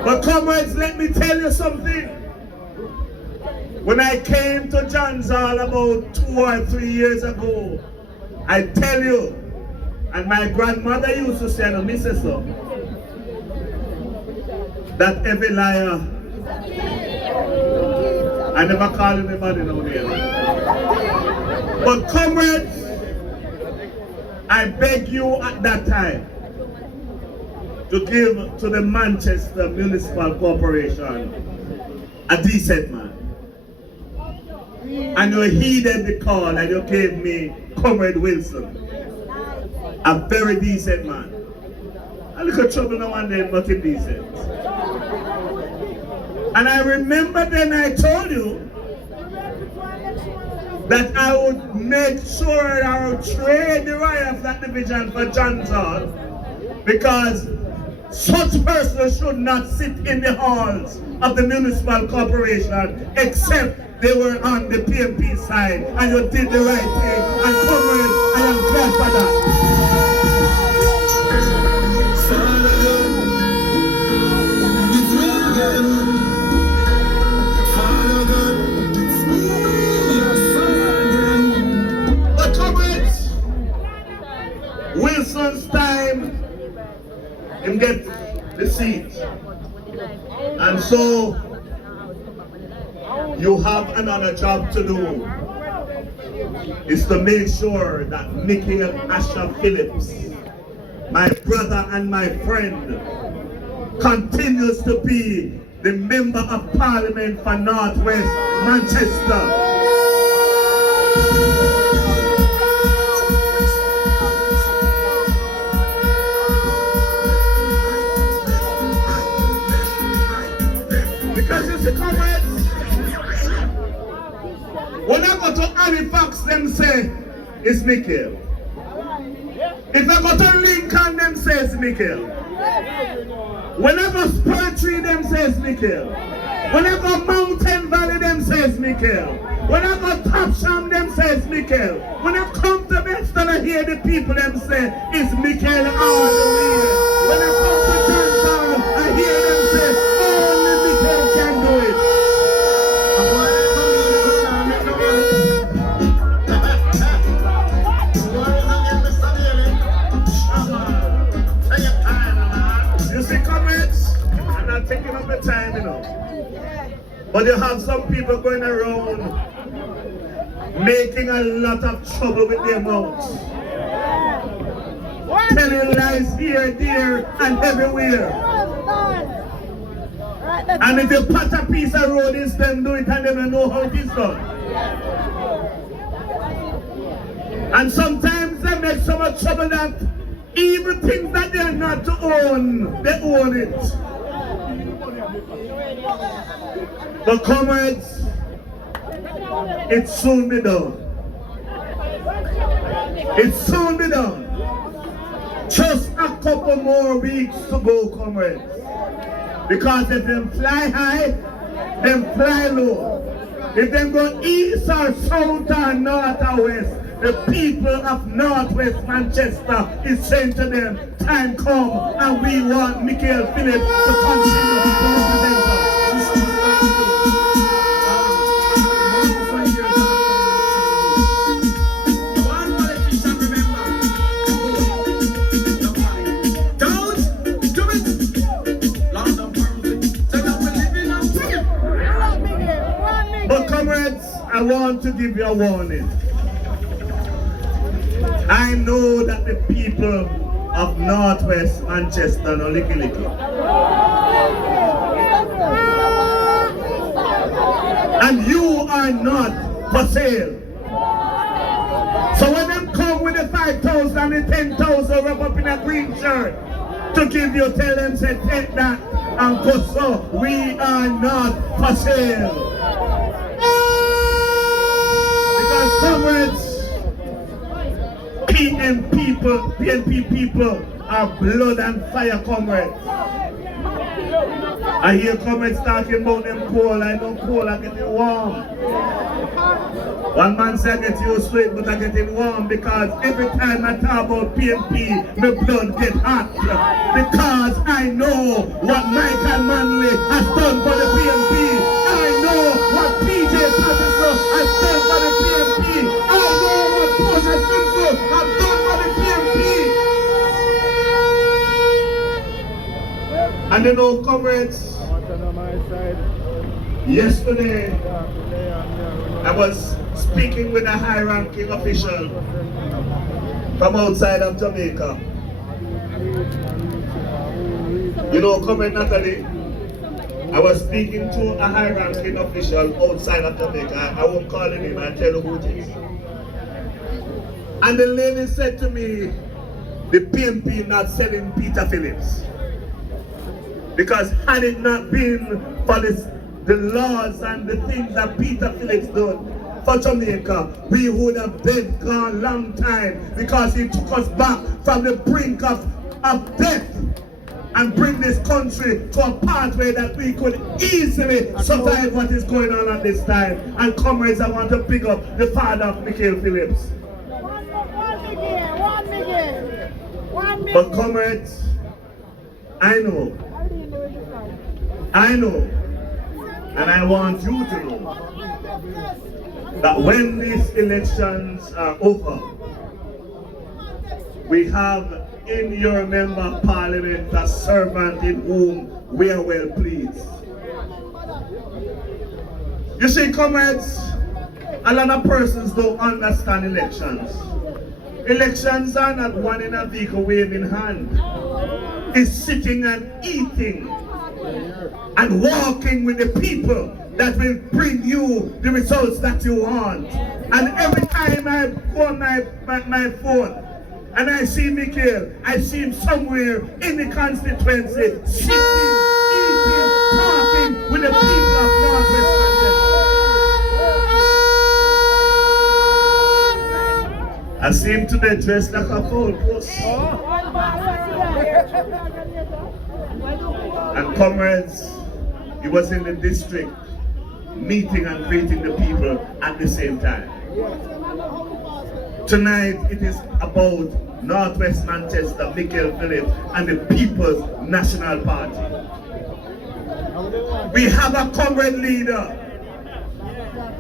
But comrades, let me tell you something. When I came to John's Hall about 2 or 3 years ago, I tell you, and my grandmother used to say, no, Mrs. So, that every liar, I never call anybody no name. But comrades, I beg you at that time to give to the Manchester Municipal Corporation a decent man. And you heeded the call and you gave me Comrade Wilson, a very decent man. A little trouble now and then, but indecent. And I remember then I told you that I would make sure I would trade the right of that division for John's Hall, because such persons should not sit in the halls of the municipal corporation except they were on the PMP side, and you did the right thing, and comrades, I am glad for that. But comrades, Wilson's time, him get the seat, and so you have another job to do, is to make sure that Michael Asher Phillips, my brother and my friend, continues to be the Member of Parliament for Northwest Manchester. Because you see, comrades, when I go to Halifax, them say it's Michael. If I go to Lincoln, them say it's Michael. When I go Spurtree, them say it's Michael. When I go Mountain Valley, them say it's Michael. When I go Topsham, them say it's Michael. When I come to Boston, I hear the people, them say it's Michael all the way. When I come to Johnstown, I hear them say only Michael can do it. Taking up the time, you know. But you have some people going around making a lot of trouble with their mouths. Telling lies here, there, and everywhere. And if you pat a piece of road, it's them do it and they don't know how it is done. And sometimes they make so much trouble that even things that they're not to own, they own it. But comrades, it soon be done. It soon be done. Just a couple more weeks to go, comrades. Because if them fly high, them fly low. If them go east or south or north or west, the people of Northwest Manchester is saying to them, time come and we want Michael Phillips to continue to represent us. One politician, remember, don't do it. London Parliament, so that we're living on freedom. But comrades, I want to give you a warning. I know that the people of Northwest Manchester no licky licky. And you are not for sale. So when them come with the 5,000 and the 10,000 wrap up in a green shirt to give you, tell them, say, take that and go so. We are not for sale. Because comrades, PNP people are blood and fire comrades. I hear comrades talking about them cold. I don't cold, I get it warm. One man said I get used to it, but I get it warm because every time I talk about PNP, my blood get hot. Because I know what Michael Manley has done for the PNP. I know what PJ Patterson has done for the PNP. I know what Portia Simpson has done for the PNP. And you know, comrades, yesterday I was speaking with a high-ranking official from outside of Jamaica. You know, Comrade Natalie, I was speaking to a high-ranking official outside of Jamaica. I won't call him, I'll tell you who it is. And the lady said to me, the PNP not selling Peter Phillips. Because had it not been for the laws and the things that Peter Phillips done for Jamaica, we would have been gone long time, because he took us back from the brink of death and bring this country to a pathway that we could easily survive what is going on at this time. And comrades, I want to pick up the father of Michael Phillips. But comrades, I know, and I want you to know that when these elections are over, we have in your member of parliament a servant in whom we are well pleased. You see, comrades, a lot of persons don't understand elections. Elections are not one in a vehicle waving hand. It's sitting and eating and walking with the people that will bring you the results that you want. And every time I go on my phone and I see Michael, I see him somewhere in the constituency, sitting, eating, talking with the people of Northwest Manchester. I see him today dressed like a foul post. And comrades, he was in the district meeting and greeting the people at the same time. Tonight it is about Northwest Manchester, Michael Phillips and the People's National Party. We have a comrade leader.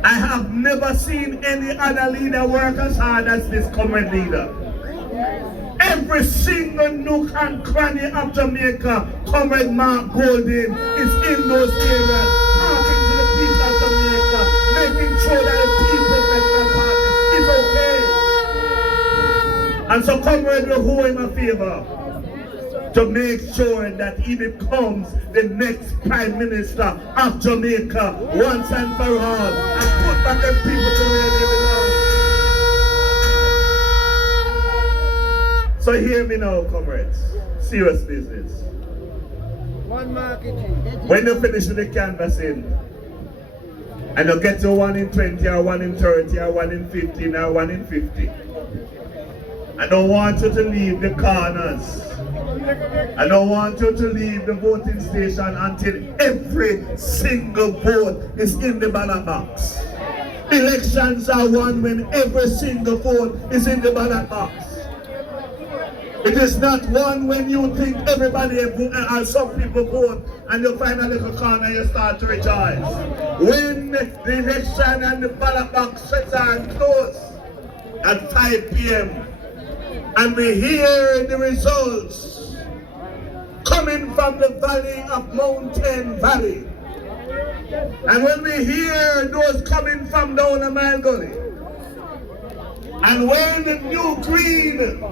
I have never seen any other leader work as hard as this comrade leader. Every single nook and cranny of Jamaica, Comrade Mark Golding is in those areas, talking to the people of Jamaica, making sure that the people get their Comrade will hold him a favor to make sure that he becomes the next Prime Minister of Jamaica once and for all, and put back them people to where they belong. So hear me now, comrades. Serious business. When you finish the canvassing, and you get to 1 in 20 or 1 in 30 or 1 in 15 or 1 in 50, I don't want you to leave the corners. I don't want you to leave the voting station until every single vote is in the ballot box. Elections are won when every single vote is in the ballot box. It is not one when you think everybody and some people vote and you find a little corner and you start to rejoice. When the election and the ballot box sets are closed at 5 p.m. and we hear the results coming from the valley of Mountain Valley, and when we hear those coming from down a mile gully, and when the new green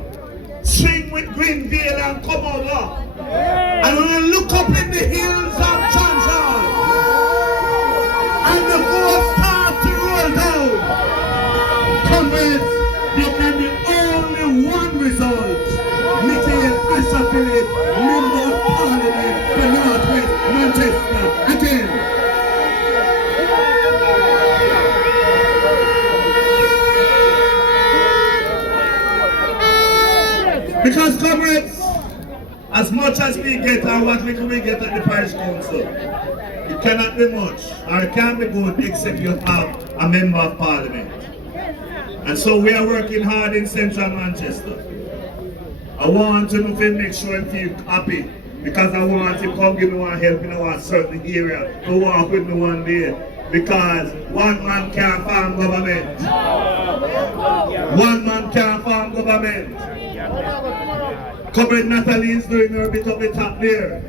swing with green veil and come over, and when we look up in the hills of Transvaal, and the votes start to roll down, comrades, there can be only one result. Michael Ashafili, Member of Parliament for Northwest Manchester, again. Because comrades, as much as we get and what we get at the parish council, it cannot be much, or it can't be good except you have a member of parliament. And so we are working hard in central Manchester. I want him to make sure he feel happy, because I want him to come give me one help in a certain area to walk with me one day. Because one man can't farm government. One man can't farm government. Comrade Natalie is doing her bit of the top there.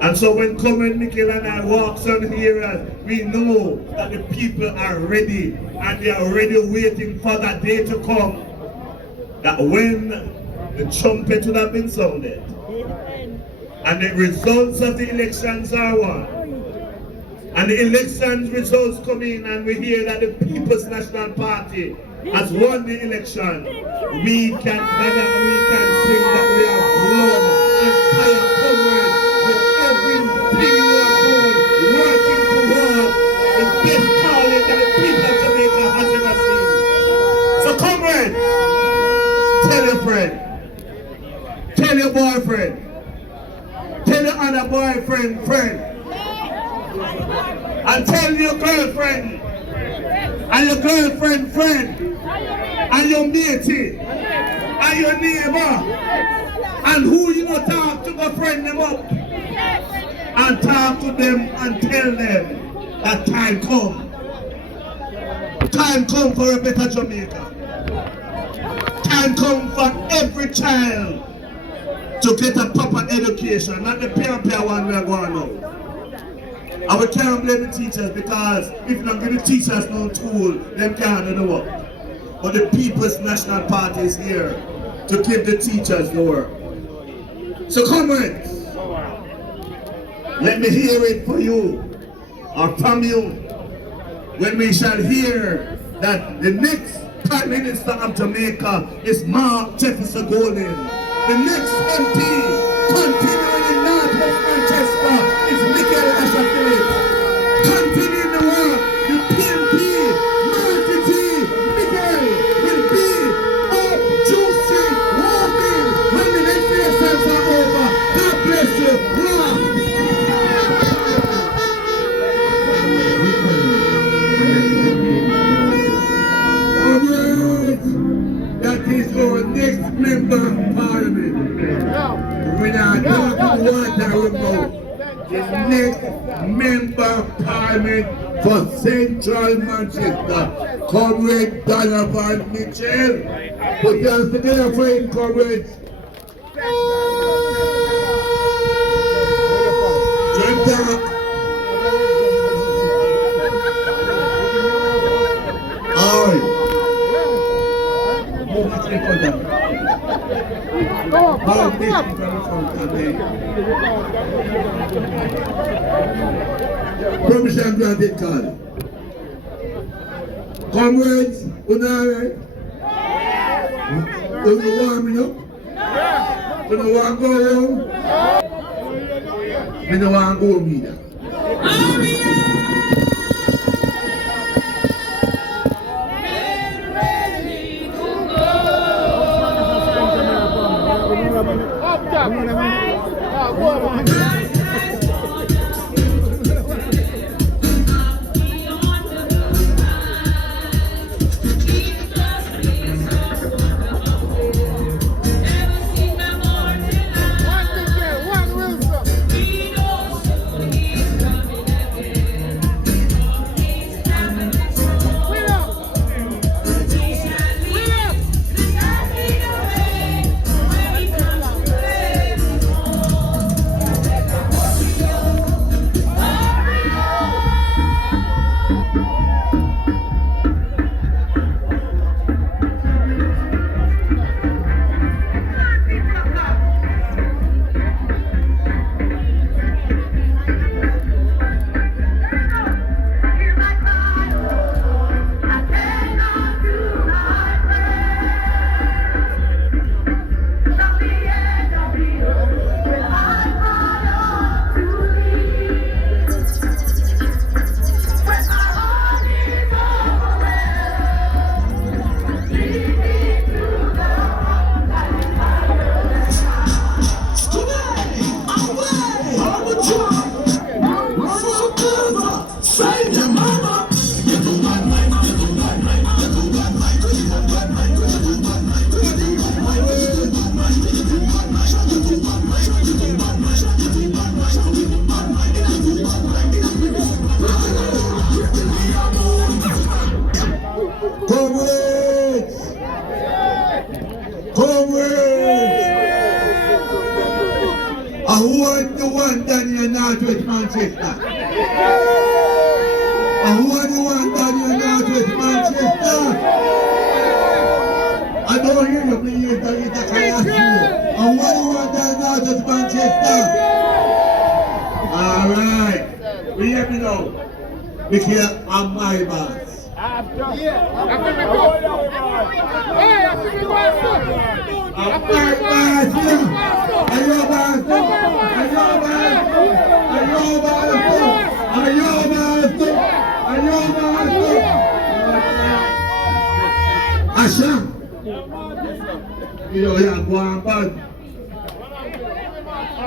And so when Comrade Michael and I walk certain areas, we know that the people are ready, and they are already waiting for that day to come, that when the trumpet would have been sounded and the results of the elections are won, and the election results come in, and we hear that the People's National Party has won the election, we can gather and we can sing that we have blood and fire forward with everything we are doing, working towards the best calling that the people of Jamaica has ever seen. So comrades, tell your friend, tell your boyfriend, tell your other boyfriend, friend, and tell your girlfriend, and your girlfriend, friend, and your matey, and your neighbor, and who you know talk to, go friend them up, and talk to them and tell them that time come. Time come for a better Jamaica. Time come for every child to get a proper education, not the pair one we are going now. And we can't blame the teachers, because if not give the teachers no tool, them can't do the work. But the People's National Party is here to give the teachers the work. So comrades, let me hear it for you, or from you, when we shall hear that the next Prime Minister of Jamaica is Mark Jefferson Golden. The next MP continuing in Northwest Manchester is Michael Ashafili. Continuing the work, the PMP, Marty T, Michael will be up juicy, walking when the elections are over. God bless you. That is our next member of parliament. When I talk about water, we go. The next member of parliament for Central Manchester, Comrade Donovan Mitchell. Put your hands together for him, comrades. All right. All nations are come. Amen. Permission granted, call. Comrades, you know alright? You know warming up? You know want to go home? You know want to go home either. I want the one Daniel Northwest Manchester. I want the one Daniel Northwest Manchester. I don't hear you please, that is a class. I want the one Daniel Northwest Manchester. Alright. We hear me now. Because I'm my boss. I'm my boss. Asha, you know, you're going bad.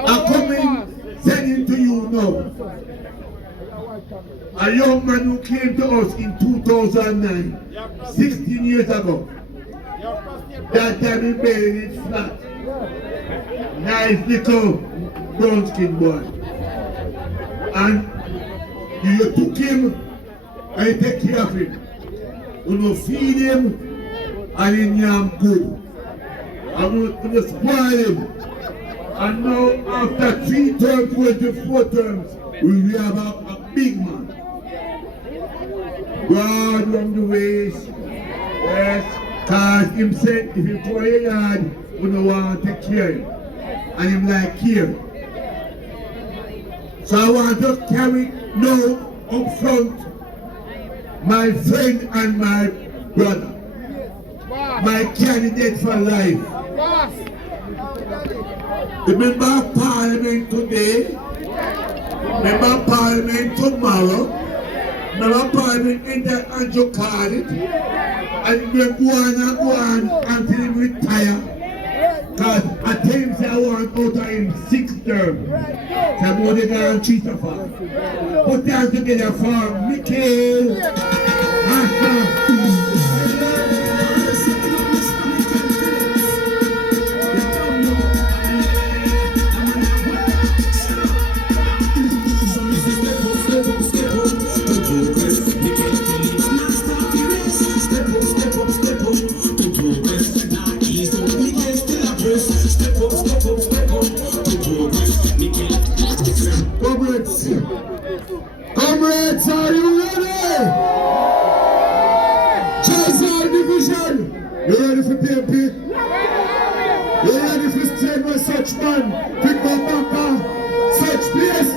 I'm coming, sending to you now. A young man who came to us in 2009, 16 years ago. That time he buried it flat. Nice little brown skin boy. And you took him and you take care of him. You feed him and he yam good. And you spoil him. And now after 3 terms, 24 terms, we have a big man. God from the ways. Yes. Because him said if you go a yard, you don't want to take care of him. And him like here. So I want to carry now up front my friend and my brother. My candidate for life. Remember Parliament today? Remember Parliament tomorrow? Remember Parliament enter Andrew Cardiff? And we go on until he retire. Because at times I want out of him 6 terms. So I'm going to guarantee so far. Put them together for Michael Asha. Comrades, are you ready? Choice our division. You ready for TMP? You ready for man to go back on such place.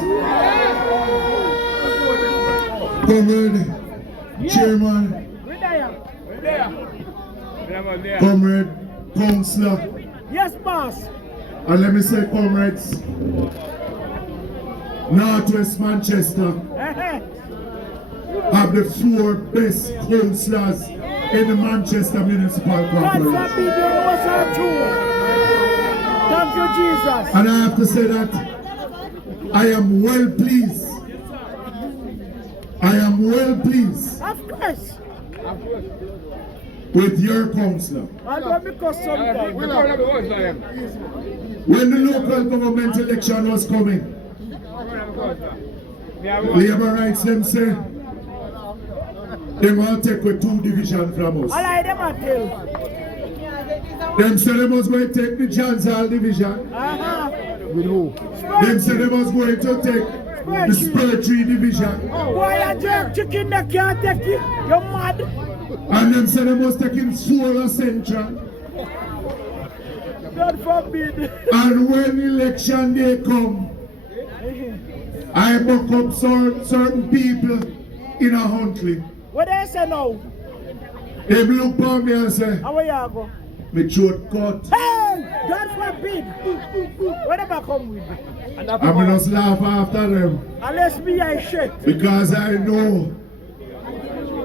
Comrade, Chairman, Comrade, Councillor, Yes, boss. and let me say, comrades, Northwest Manchester have the 4 best councillors in the Manchester Municipal God Corporation. forbid you was our true. Thank you, Jesus. And I have to say that I am well pleased. I am well pleased Of course. with your councillor. I don't because sometimes. When the local government election was coming, Labour rights them say they want to take with 2 divisions from us. I like them at you. Them say they must go and take the Jansal division. Them say they must go and to take the Spur-Tree division. Why are you chicken that can't take it? You're mad. And them say they must take in Solar Central. God forbid. And when election day come, I buck up certain people in a Huntley. What they say now? They look for me and say, How are you go? me throat cut. Hey! God forbid. Whatever come with it. I'm going to laugh after them. Unless me I shit. Because I know,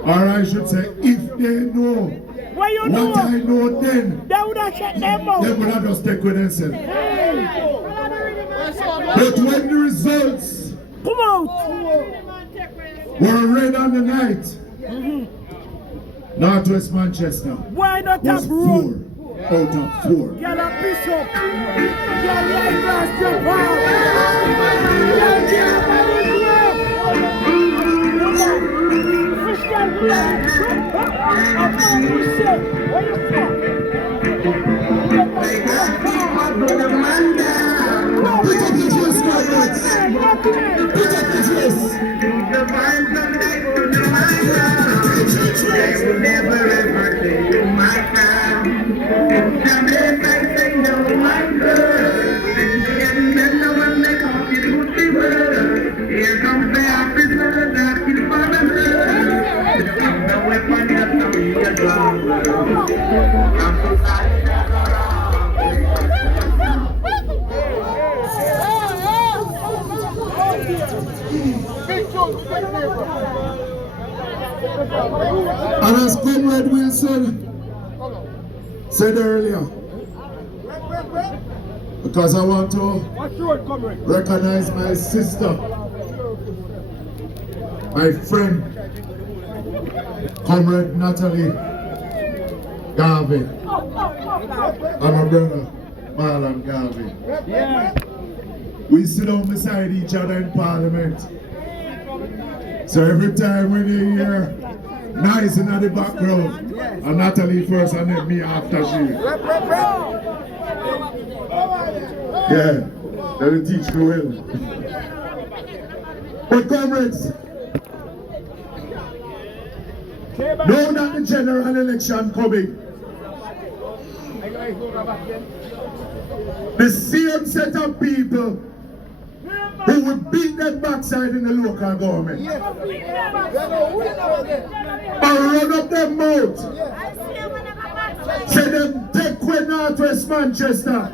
or I should say, if they know What you what know? I know then, They would have shut them out. they would have just take with themselves. But when the results Come out. were read on the night, Northwest Manchester Why not was have 4 run? out of 4. Get a piece up. Get like glass jump out. Get Christian blood. Where you from? Put up your chest, comrades. Put up your chest. They will never ever say you my time. Now they say no my girl. And then no one they talk you to the world. Here comes the officer that you for the girl. The weapon that we are done. I'm so sorry. And as Comrade Wilson said earlier, because I want to recognize my sister, my friend, Comrade Natalie Garvey, and my brother, Marlon Garvey. We sit down beside each other in Parliament. So every time when you hear noise in the background, and Natalie first and then me after she. Yeah, that will teach me well. But comrades, know that the general election coming, the same set of people who would beat them backside in the local government and run up their mouth, say them take away Northwest Manchester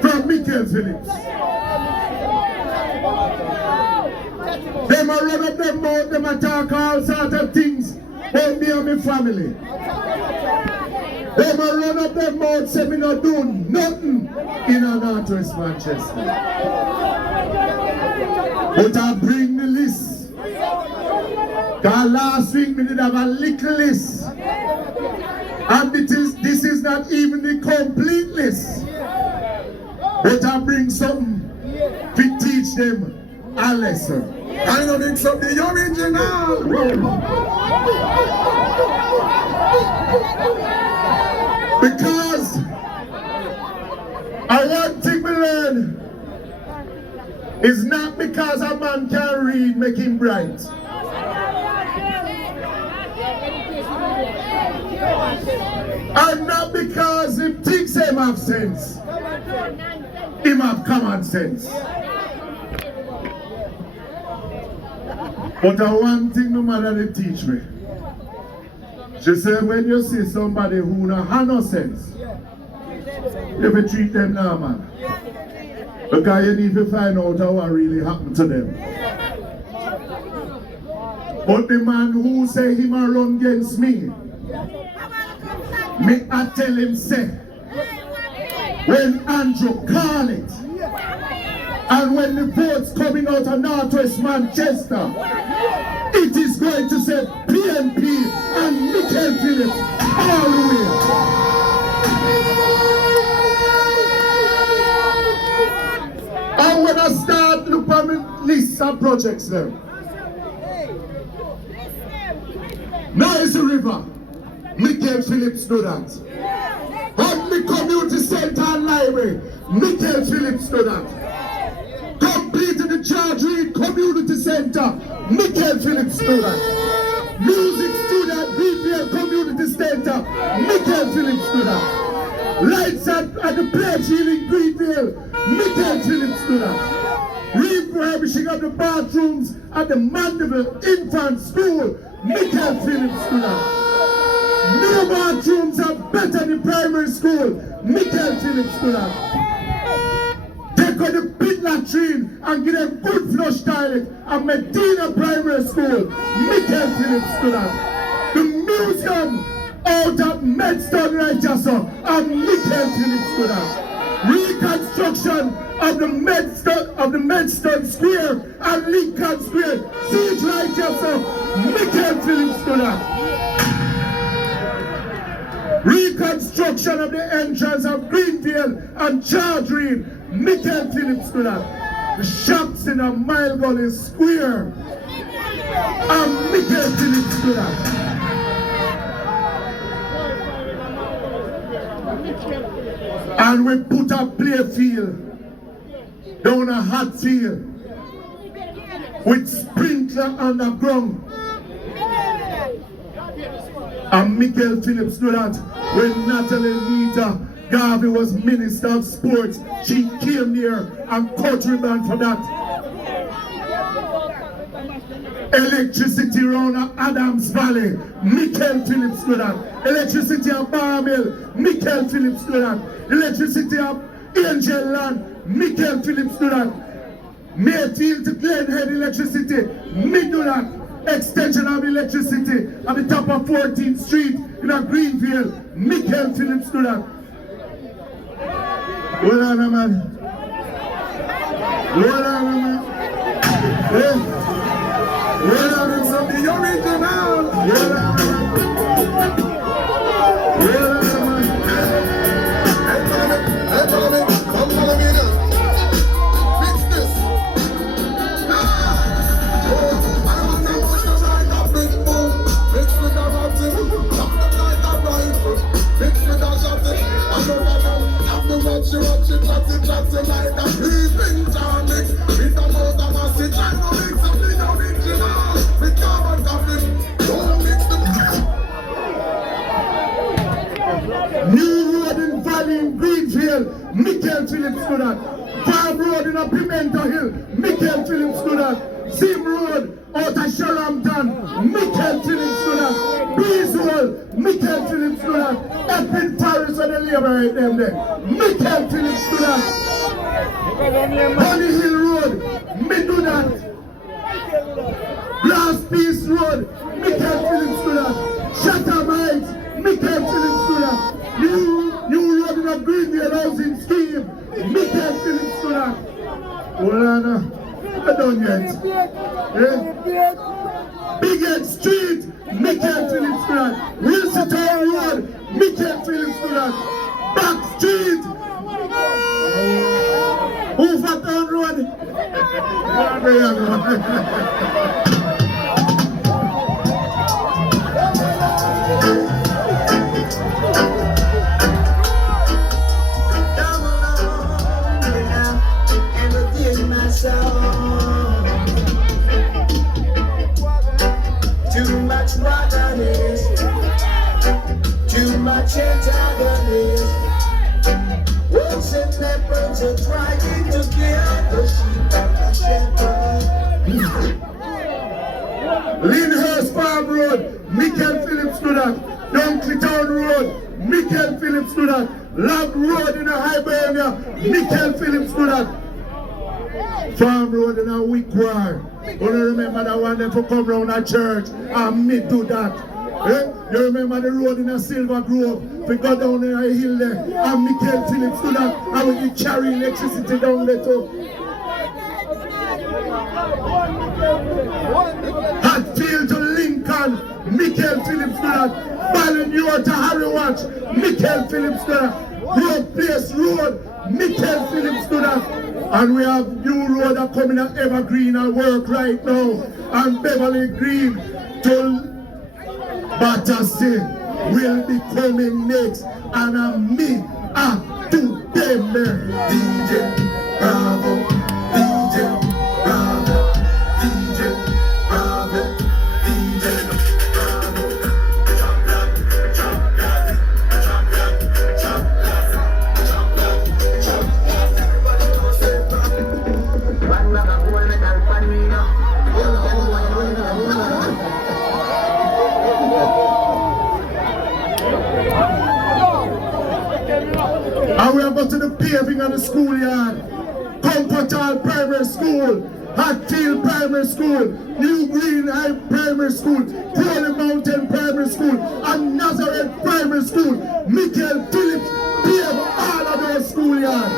from Michael Phillips. Them a run up their mouth, them a talk all sorts of things about me and my family. Them a run up their mouth, say me not do nothing in a Northwest Manchester. But I bring the list. Because last week we did have a little list. And this is not even the complete list. But I bring something to teach them a lesson. I know it's something original. Because I want to learn. It's not because a man can read, make him bright. And not because he thinks him have sense. him have common sense. But one thing my mother did teach me. She said when you see somebody who no have no sense, you will treat them normal. Because you need to find out what really happened to them. But the man who say him a run against me I tell him say, when Andrew call it, and when the votes coming out of Northwest Manchester, it is going to say PNP and Michael Phillips all the way. And when I start look at my list of projects there, now it's a river. Michael Phillips do that. On the community center and library, Michael Phillips do that. Completed the George Reed Community Center, Michael Phillips do that. Music studio at BPL Community Center, Michael Phillips do that. Lights at the Pledge Hill in Greenville, Michael Phillips do that. Refurbishing of the bathrooms at the Mandeville Infant School, Michael Phillips do that. New bathrooms are better than primary school, Michael Phillips do that. Take on the pit latrine and give them good flush toilet at Medina Primary School, Michael Phillips do that. The museum out at Medstone Righteous and Michael Phillips do that. Reconstruction of the Medstone Square and Lincoln Square, Siege Righteous, Michael Phillips do that. Reconstruction of the entrance of Greenville and George Reed, Michael Phillips do that. The shops in a Mile Gully Square, and Michael Phillips do that. And we put a play field down a hot field with sprinkler underground. And Michael Phillips do that. When Natalie Nita Garvey was Minister of Sports, she came here and cut ribbon for that. Electricity around Adams Valley, Michael Phillips do that. Electricity of Barmill, Michael Phillips do that. Electricity of Angel Land, Michael Phillips do that. Mayfield to Glenhead electricity, me do that. Extension of electricity at the top of 14th Street in a Greenville, Michael Phillips do that. Hold on, man. Hold on, man. Hey. Hold on, man. The original. Hold on, man. Hold on, man. Hey, follow me. Come follow me now. Fix this. Watch it, like a peeping tonic. With a mouth of acid, I know mix something original. With carbon coffee, don't mix the New Road in Valley in Greenfield, Michael Phillips do that. Farm Road in a Pimento Hill, Michael Phillips do that. Sim Road out of Sharamton, Michael Phillips do that. Beeswell, Michael Phillips do that. Up in Paris when they labor right them there, Michael Phillips do that. Honey Hill Road, me do that. Glass Piece Road, Michael Phillips do that. Chatham Heights, Michael Phillips do that. New Road in a Greenville housing scheme, Michael Phillips do that. Hold on, not done yet. Yeah? Big Head Street, Michael Phillips do that. Wilson Town Road, Michael Phillips do that. Back Street, Hoover Town Road. There you go. Too much wagonist, too much antagonist. Watching leopards you're trying to get the sheep of the shepherd. Lyndhurst Farm Road, Michael Phillips do that. Dunkley Town Road, Michael Phillips do that. Log Road in Hibernia, Michael Phillips do that. Farm Road in a week war. You remember that one them for come round a church and me do that. Eh? You remember the road in a Silver Grove? We go down there a hill there and Michael Phillips do that and we can carry electricity down there too. Hatfield to Lincoln, Michael Phillips do that. Ballinure to Harry Watch, Michael Phillips do that. Road Place Road, Michael Phillips do that. And we have new road that coming at Evergreen at work right now. And Beverly Green to Battersea will be coming next. And me to them there. DJ Bravo, DJ Bravo, DJ Bravo, DJ Bravo. And we are going to the paving of the schoolyard. Comfort Hall Primary School, Hatfield Primary School, New Green High Primary School, Holy Mountain Primary School, and Nazareth Primary School. Michael Phillips pave all of those schoolyards.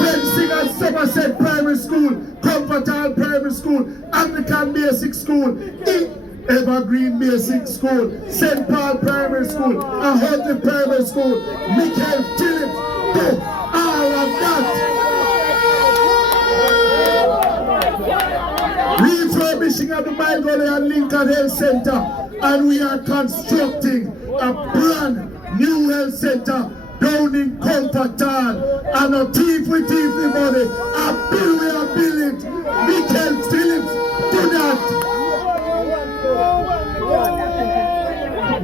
Fencing at Somerset Primary School, Comfort Hall Primary School, Anglican Basic School, Evergreen Basic School, St. Paul Primary School, and Huntley Primary School. Michael Phillips did all of that. Refurbishing of the Mygolly and Lincoln Health Center, and we are constructing a brand new health center down in Comfort Hall. And a thief with the money, a bill we are building. Michael Phillips do that.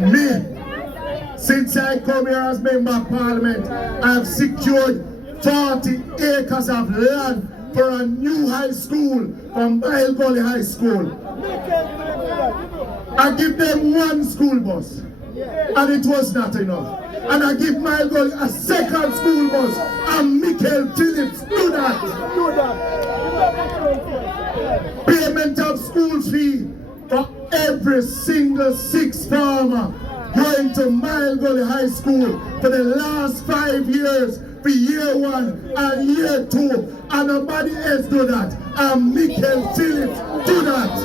Me, since I come here as member of parliament, I have secured 40 acres of land for a new high school from Mygolly High School. I give them one school bus, and it was not enough. And I give Mygolly a second school bus, and Michael Phillips do that. Payment of school fee for every single 6 farmer going to Mygolly High School for the last 5 years, for year 1 and year 2, and nobody else do that. And Michael Phillips do that.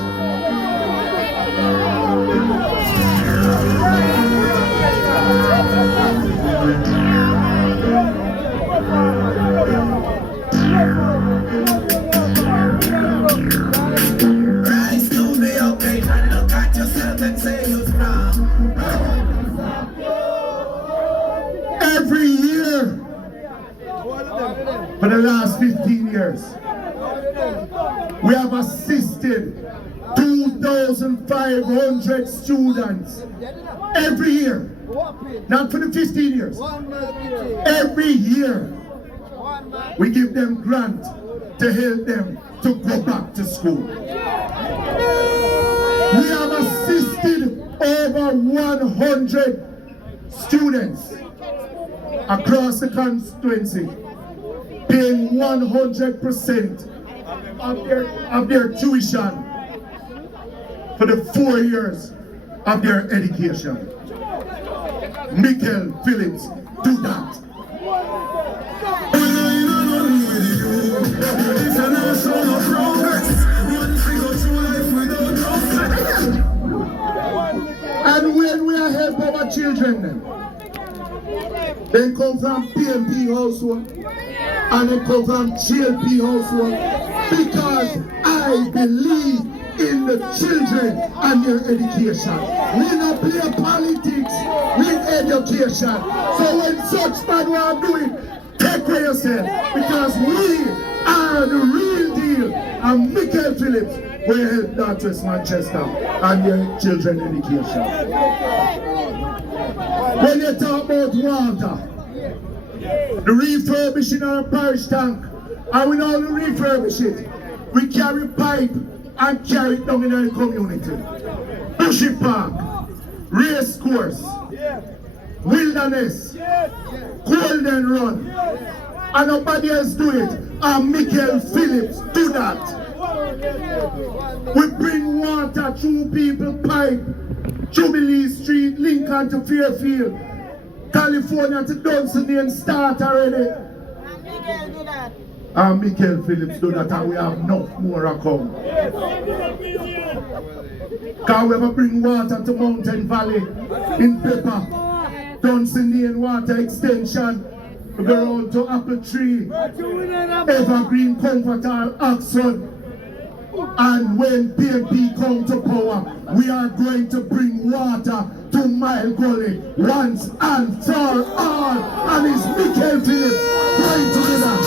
Rise to the occasion, look at yourself and say you're strong. Every year for the last 15 years, we have assisted 2,500 students every year. Not for the 15 years. Every year we give them grant to help them to go back to school. We have assisted over 100 students across the constituency, paying 100% of their tuition for the 4 years of their education. Michael Phillips do that. And when we are helping our children, they come from PMP household and they come from GLP household, because I believe in the children and their education. We don't play politics with education. So when such man want to do it, take care yourself, because we are the real deal. And Michael Phillips will help Northwest Manchester and their children education. When you talk about water, The refurbishing of the parish tank. And we know to refurbish it. We carry pipe and carry it down in the community. Bushy Park, race course, wilderness, golden run. And nobody else do it. And Michael Phillips do that. We bring water through people pipe. Jubilee Street, Lincoln to Fairfield, California to Dunsany start already. And Michael Phillips do that, and we have enough more to come. Can we ever bring water to Mountain Valley in Pepper, Dunsany and water extension? We go around to Apple Tree, Evergreen, Comforter, Axon. And when PMP come to power, we are going to bring water to Mile Gully once and for all. And it's Michael Phillips going to do that.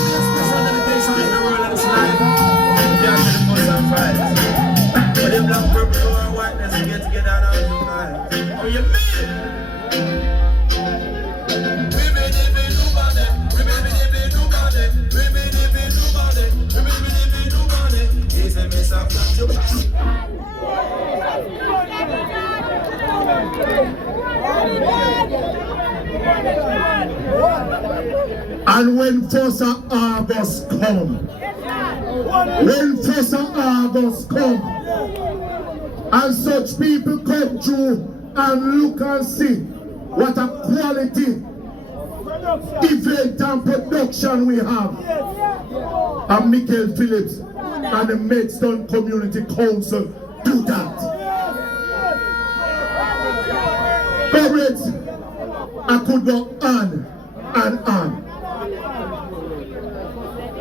And when 1st of August come, and such people come through and look and see what a quality event and production we have, and Michael Phillips and the Maidstone Community Council do that. Comrades, I could go on and on.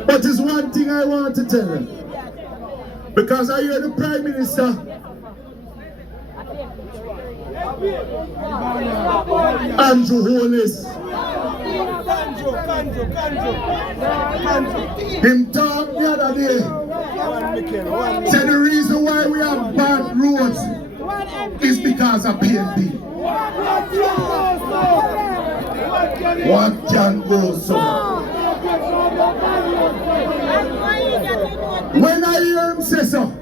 But there's one thing I want to tell you. Because I hear the Prime Minister Andrew Holness him talk the other day. Said the reason why we have bad roads is because of PNP. What can go so? When I hear him say so,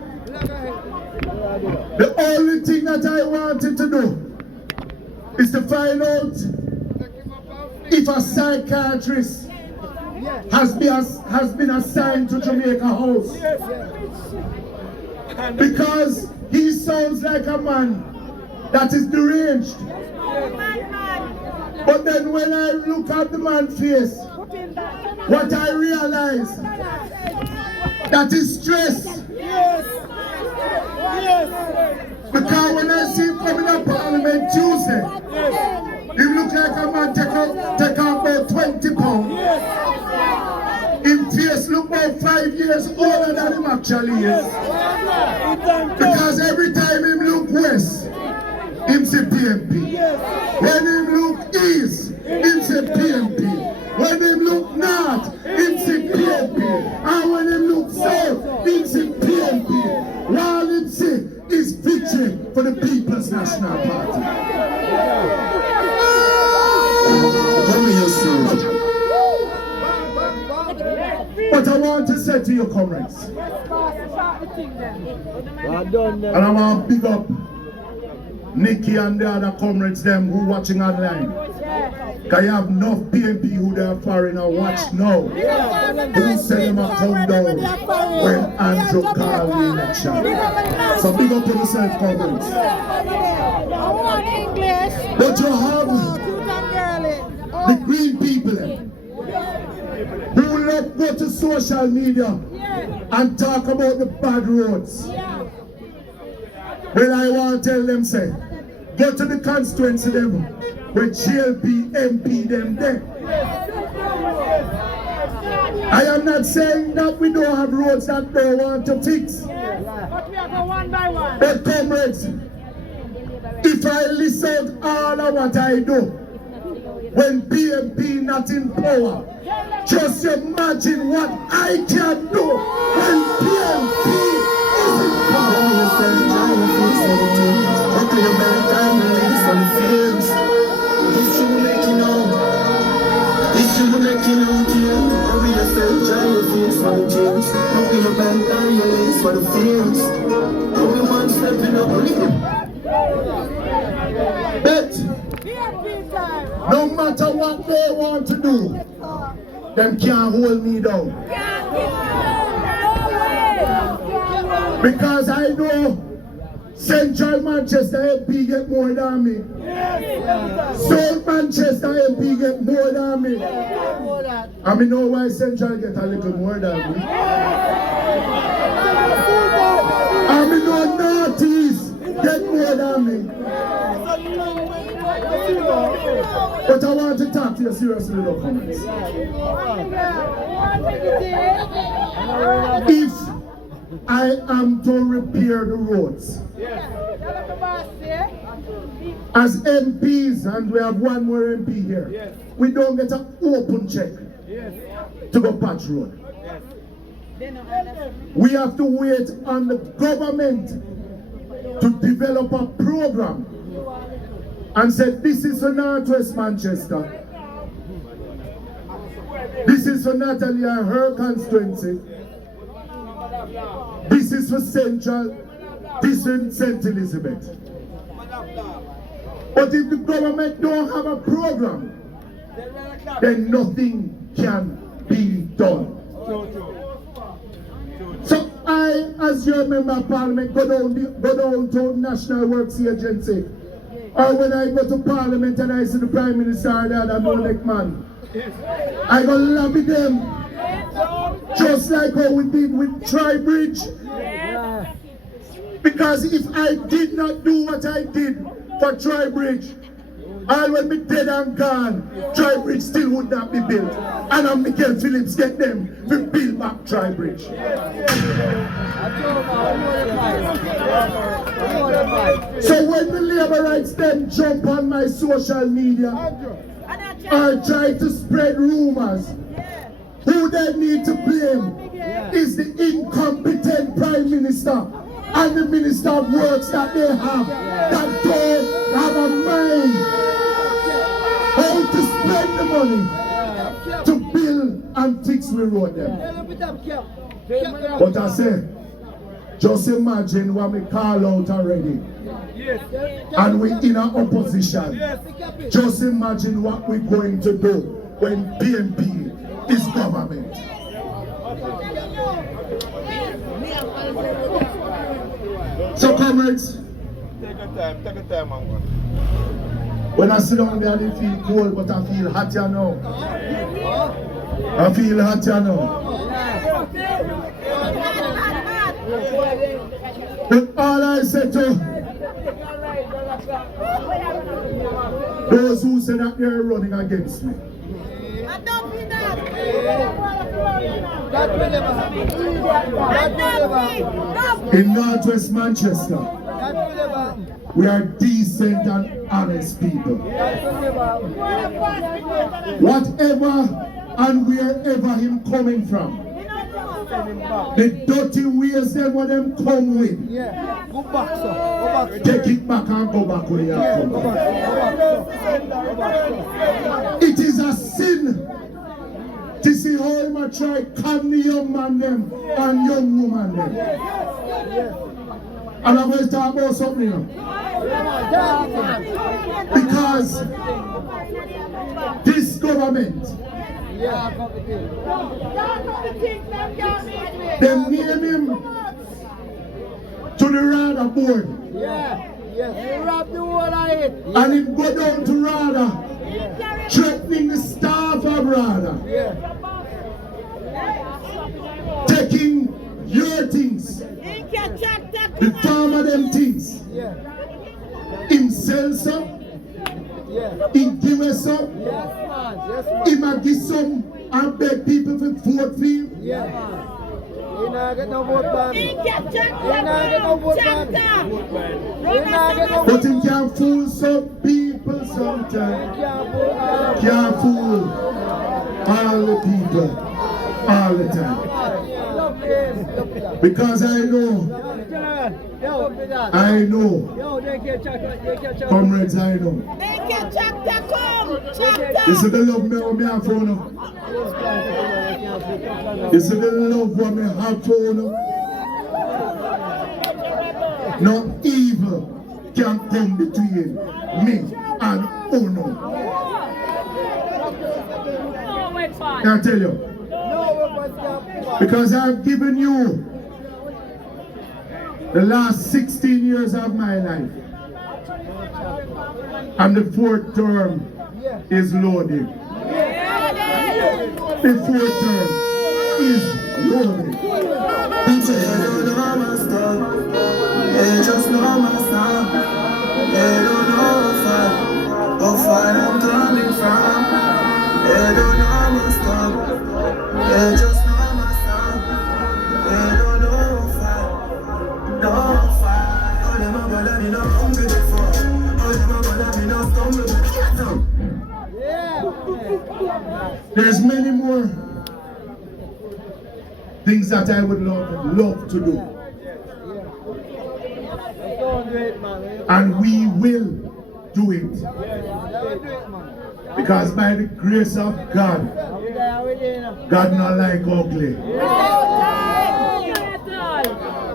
the only thing that I wanted to do is to find out if a psychiatrist has been assigned to Jamaica House. Because he sounds like a man that is deranged. But then when I look at the man's face, what I realize, that is stress. Because when I see him coming up Parliament Tuesday, he look like a man take out about 20 pounds. His face look about 5 years older than him actually is. Because every time him look west, him say PMP. When him look east, him say PMP. When him look north, him say PMP. And when him look south, him say PMP. While him say is victory for the People's National Party. But I want to say to your comrades, and I want to big up Nikki and the other comrades them who watching online. Because you have enough PMP who they are foreign and watch now. Who said them a come down when Andrew called the election. So big up to yourself, comrades. But you have the green people who love go to social media and talk about the bad roads. Well, I want to tell them, say, go to the constituency them where GLP, MP them there. I am not saying that we don't have roads that they want to fix. But we are going one by one. But comrades, if I list out all of what I do, when PMP not in power, just imagine what I can do when PMP is in power. History will make you know. History will make for the fields. Only man stepping up with him. But no matter what they want to do, them can't hold me down. Because I know Central Manchester MP get more than me. South Manchester MP get more than me. And I know why Central get a little more than me. And I know Northeast get more than me. But I want to talk to you seriously, no comments. If I am to repair the roads, as MPs, and we have one more MP here, we don't get an open check to go patch road. We have to wait on the government to develop a program and say, this is for Northwest Manchester, this is for Natalie and her constituency, this is for Central, this is in St. Elizabeth. But if the government don't have a program, then nothing can be done. So I, as your member of parliament, go down to National Works Agency, or when I go to parliament and I see the Prime Minister or the other no-neck man, I go lobby them, just like how we did with Tribridge. Because if I did not do what I did for Tribridge, all when me dead and gone, Tribridge still would not be built. And I'm Michael Phillips get them to build back Tribridge. So when the labor rights then jump on my social media or try to spread rumors, who they need to blame is the incompetent Prime Minister and the Minister of Works that they have, that don't have a mind how to spend the money to build and fix the road them. But I say, just imagine what we call out already. And we in our opposition. Just imagine what we're going to do when PNP is government. So comrades, take your time, man. when I sit down there, I feel cold, but I feel hot, you know. I feel hot, you know. But all I said to those who say that they're running against me, in Northwest Manchester, we are decent and honest people. Whatever and wherever him coming from, the dirty ways them what them come with, Go back, sir. Go back. take it back and go back where you have come. It is a sin to see how him a try con the young man them and young woman them. And I'm going to talk about something now. Because this government, they name him to the RADA board. And him go down to RADA, threatening the staff of RADA. Taking your things, the farmer them things. Him sell some, he give us some, he might give some and beg people for vote for him. But he can fool some people sometimes. Can't fool all the people all the time. Because I know, comrades, I know. This is the love me have for you. This is the love what me have for you. No evil can come between me and Uno. Can I tell you? Because I've given you the last 16 years of my life. And the 4th term is loaded. The 4th term is loaded. They just know my style. They don't know how far I'm coming from. They don't know my style. They just know my style. They don't know how far. All them a bother me no hungry before. All them a bother me no stumble. There's many more things that I would love to do. And we will do it. Because by the grace of God, God not like ugly.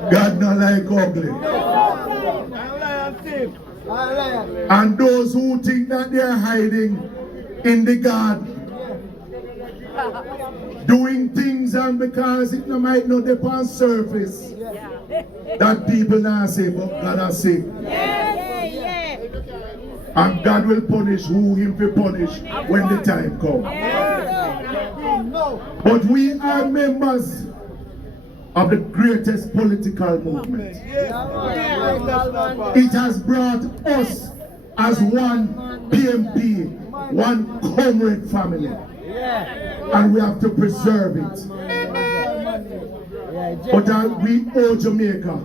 God not like ugly. And those who think that they're hiding in the garden, doing things and because it might not be on surface, that people now say, but God has said. And God will punish who him will punish when the time comes. But we are members of the greatest political movement. It has brought us as one PMP, one comrade family. And we have to preserve it. But we owe Jamaica